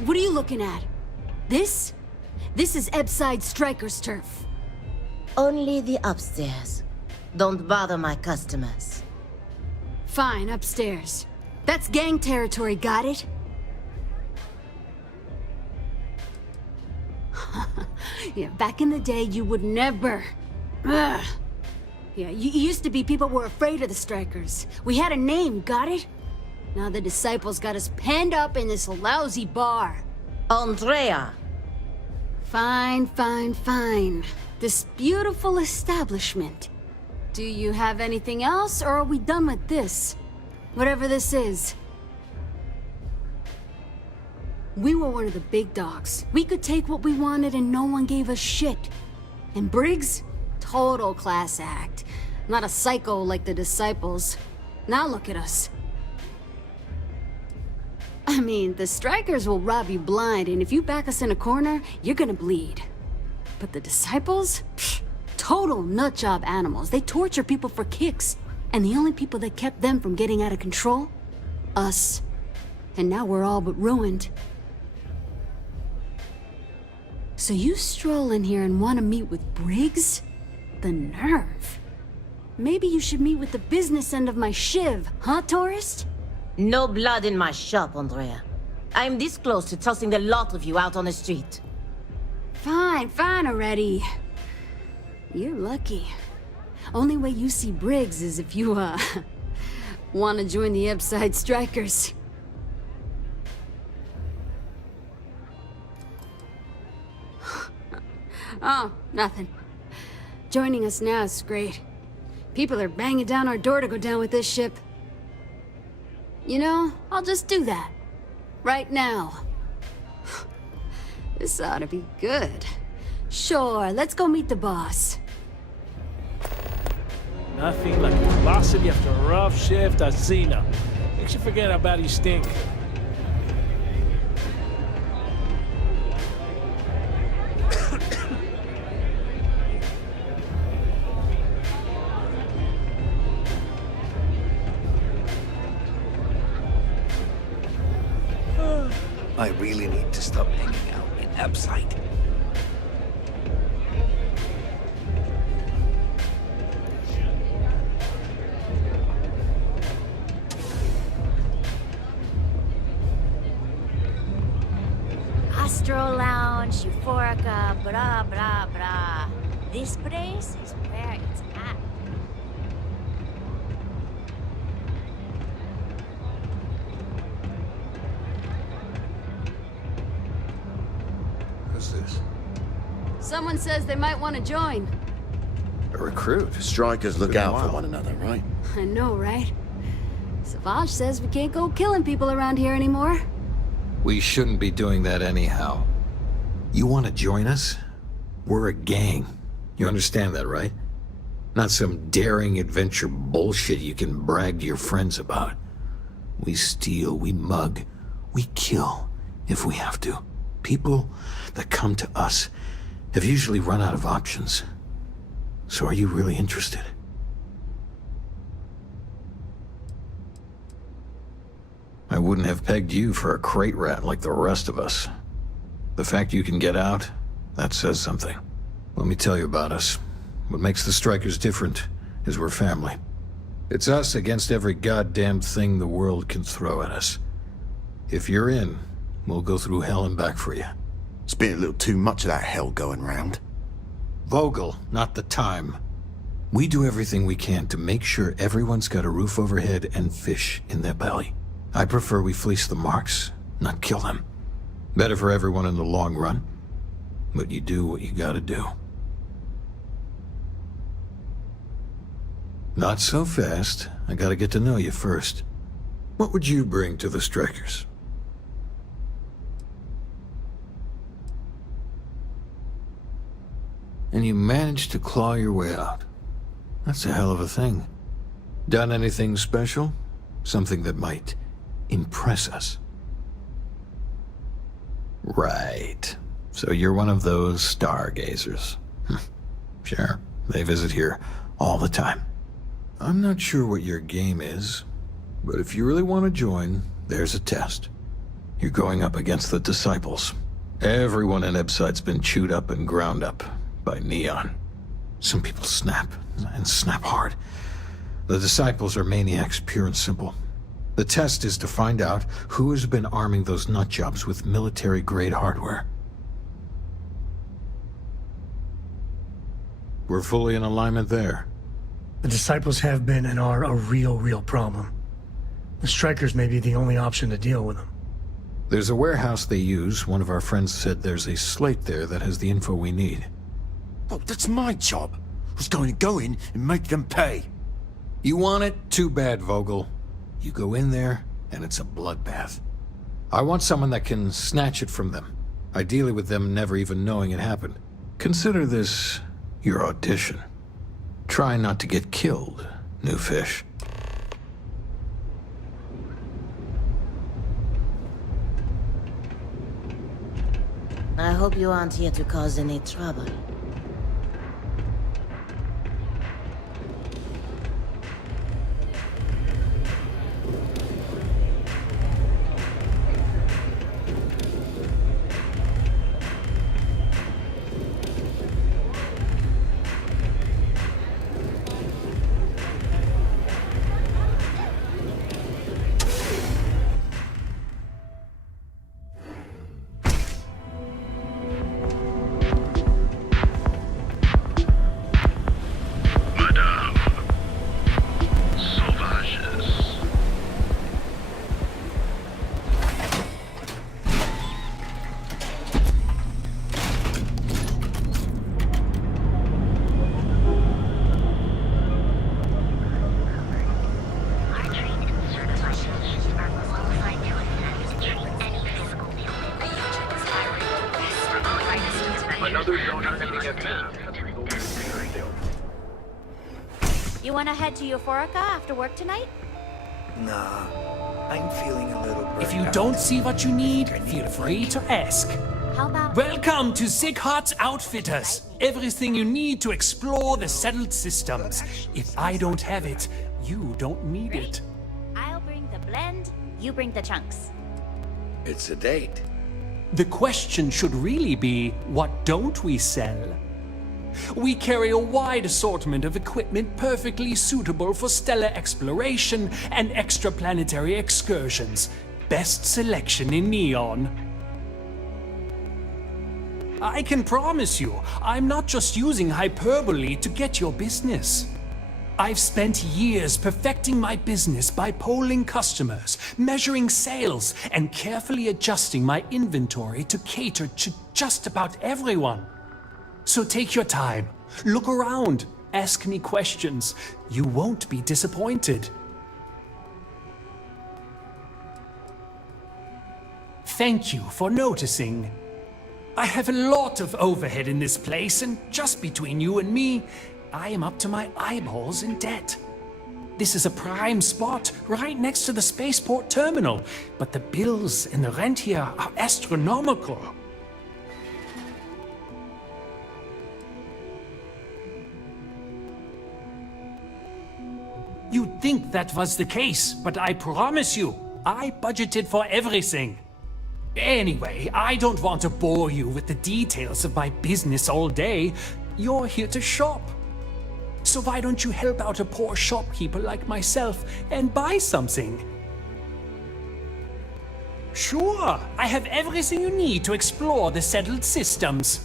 What are you looking at? This? This is Ebside Striker's turf. Only the upstairs. Don't bother my customers. Fine, upstairs. That's gang territory, got it? Yeah, back in the day, you would never... Ugh. Yeah, you used to be people were afraid of the Strikers. We had a name, got it? Now the Disciples got us penned up in this lousy bar. Andrea! Fine, fine, fine. This beautiful establishment. Do you have anything else, or are we done with this? Whatever this is. We were one of the big dogs. We could take what we wanted and no one gave us shit. And Briggs? Total class act. Not a psycho like the Disciples. Now look at us. I mean, the Strikers will rob you blind, and if you back us in a corner, you're gonna bleed. But the Disciples? Pfft, total nutjob animals. They torture people for kicks. And the only people that kept them from getting out of control? Us. And now we're all but ruined. So you stroll in here and want to meet with Briggs? The nerve. Maybe you should meet with the business end of my shiv, huh, tourist? No blood in my shop, Andrea. I'm this close to tossing the lot of you out on the street. Fine, fine already. You're lucky. Only way you see Briggs is if you, want to join the Ebside Strikers. Oh, nothing. Joining us now is great. People are banging down our door to go down with this ship. You know, I'll just do that. Right now. This ought to be good. Sure, let's go meet the boss. Nothing like velocity after a rough shift at Xena. Makes you forget how bad you stink. I really need to stop hanging out in Abside. Astro Lounge, Euphorica, blah, blah, blah. This place is where it's at. Who's this? Someone says they might want to join. A recruit. Strikers look out for one another, right? I know, right? Savage says we can't go killing people around here anymore. We shouldn't be doing that anyhow. You want to join us? We're a gang. You understand that, right? Not some daring adventure bullshit you can brag to your friends about. We steal, we mug, we kill, if we have to. People that come to us have usually run out of options. So are you really interested? I wouldn't have pegged you for a crate rat like the rest of us. The fact you can get out, that says something. Let me tell you about us. What makes the Strikers different is we're family. It's us against every goddamn thing the world can throw at us. If you're in, we'll go through hell and back for you. It's been a little too much of that hell going round. Vogel, not the time. We do everything we can to make sure everyone's got a roof overhead and fish in their belly. I prefer we fleece the marks, not kill them. Better for everyone in the long run. But you do what you gotta do. Not so fast. I gotta get to know you first. What would you bring to the Strikers? And you managed to claw your way out. That's a hell of a thing. Done anything special? Something that might impress us? Right. So you're one of those stargazers. Sure, they visit here all the time. I'm not sure what your game is, but if you really want to join, there's a test. You're going up against the Disciples. Everyone in Ebside's been chewed up and ground up by Neon. Some people snap, and snap hard. The Disciples are maniacs, pure and simple. The test is to find out who has been arming those nutjobs with military-grade hardware. We're fully in alignment there. The Disciples have been and are a real problem. The Strikers may be the only option to deal with them. There's a warehouse they use. One of our friends said there's a slate there that has the info we need. Oh, that's my job. I was going to go in and make them pay. You want it? Too bad, Vogel. You go in there, and it's a bloodbath. I want someone that can snatch it from them. Ideally with them never even knowing it happened. Consider this your audition. Try not to get killed, new fish. I hope you aren't here to cause any trouble. Another zone defending advanced has relocated to Starfield. You wanna head to Euphorica after work tonight? Nah, I'm feeling a little burned If you out. don't see what you need, feel free to ask. How about... Welcome to Sick Heart's Outfitters. Everything you need to explore the settled systems. If I don't have it, you don't need it. I'll bring the blend, you bring the chunks. It's a date. The question should really be, what don't we sell? We carry a wide assortment of equipment perfectly suitable for stellar exploration and extraplanetary excursions. Best selection in Neon. I can promise you, I'm not just using hyperbole to get your business. I've spent years perfecting my business by polling customers, measuring sales, and carefully adjusting my inventory to cater to just about everyone. So take your time, look around, ask me questions. You won't be disappointed. Thank you for noticing. I have a lot of overhead in this place, and just between you and me, I am up to my eyeballs in debt. This is a prime spot, right next to the spaceport terminal, but the bills and the rent here are astronomical. You'd think that was the case, but I promise you, I budgeted for everything. Anyway, I don't want to bore you with the details of my business all day. You're here to shop. So why don't you help out a poor shopkeeper like myself and buy something? Sure, I have everything you need to explore the settled systems.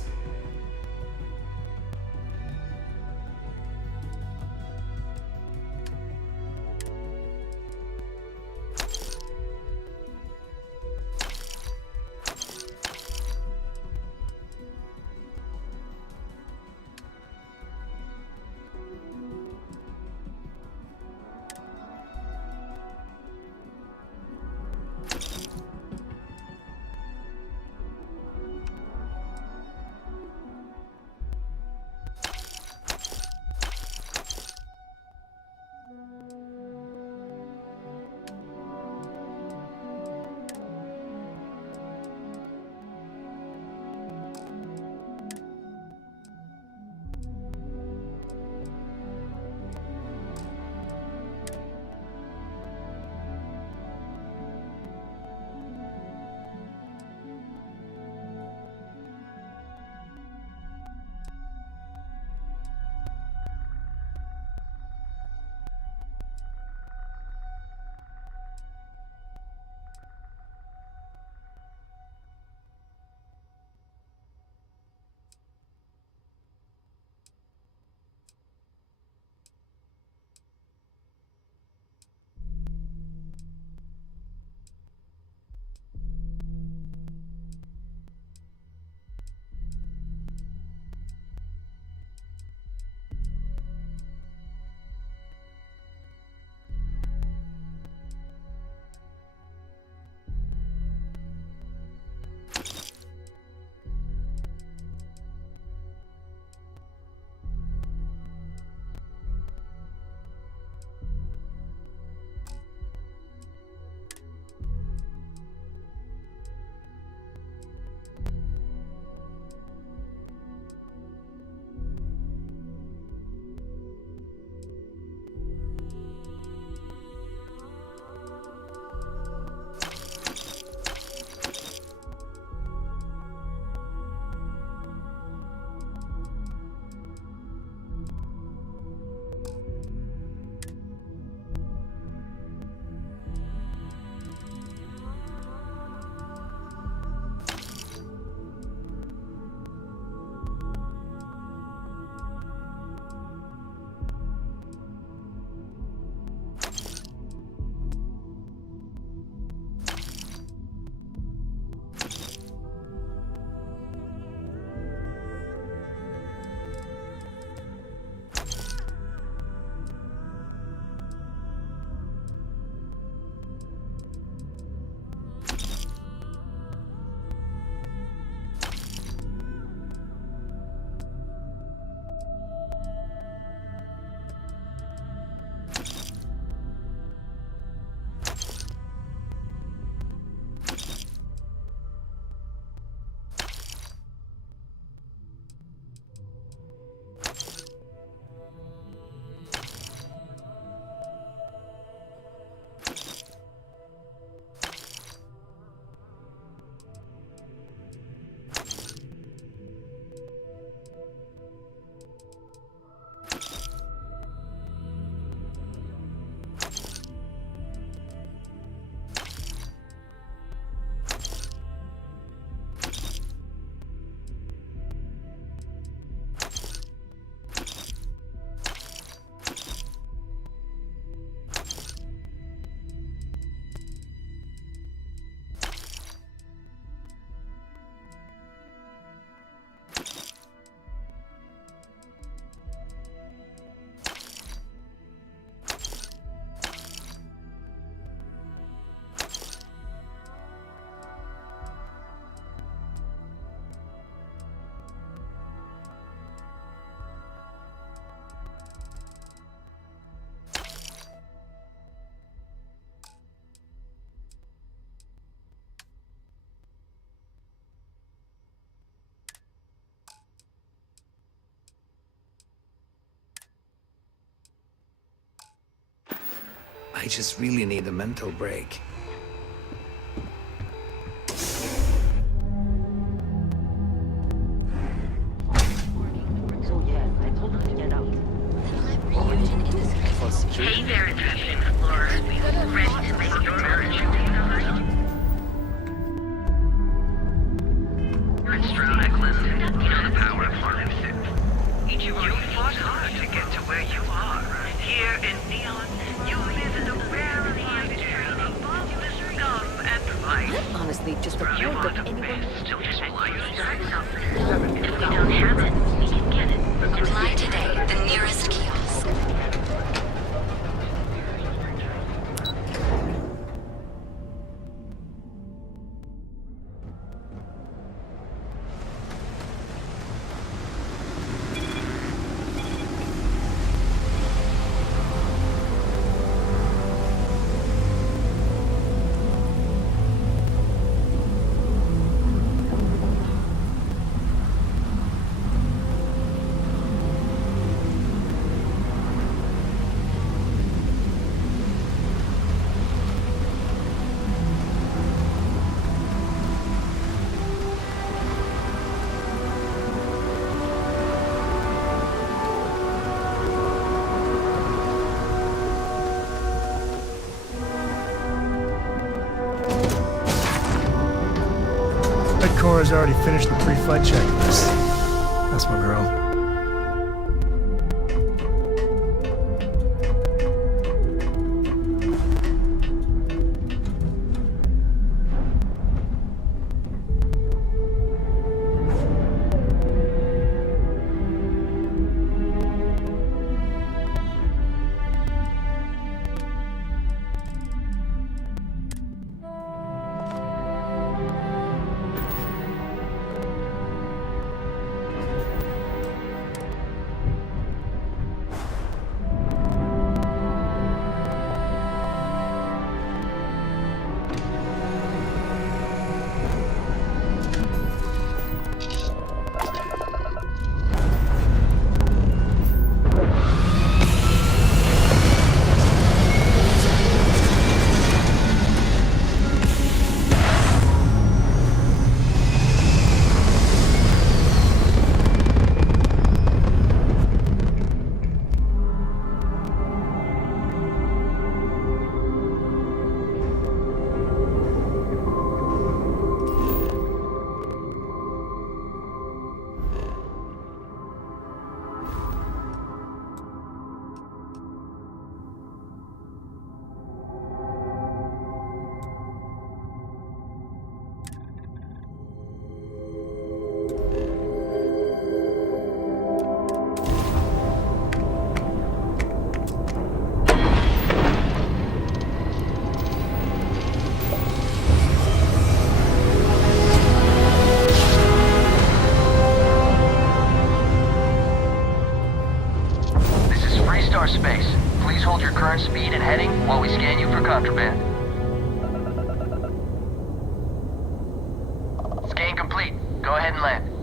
I just really need a mental break. So yeah, I told him to get out. Hey there, Intelligent Explorer. Ready to make your Electronic listen, you know the power of harnessing. You fought hard to get to where you are. Here in Neon, you live in a rarely extreme above the scum and life. I'm honestly just afraid that anyone... Don't display yourself. If we don't have it, we can get it. Apply today, the nearest kiosk. Cora's already finished the pre-flight checklist. That's my girl. Space. Please hold your current speed and heading while we scan you for contraband. Scan complete. Go ahead and land.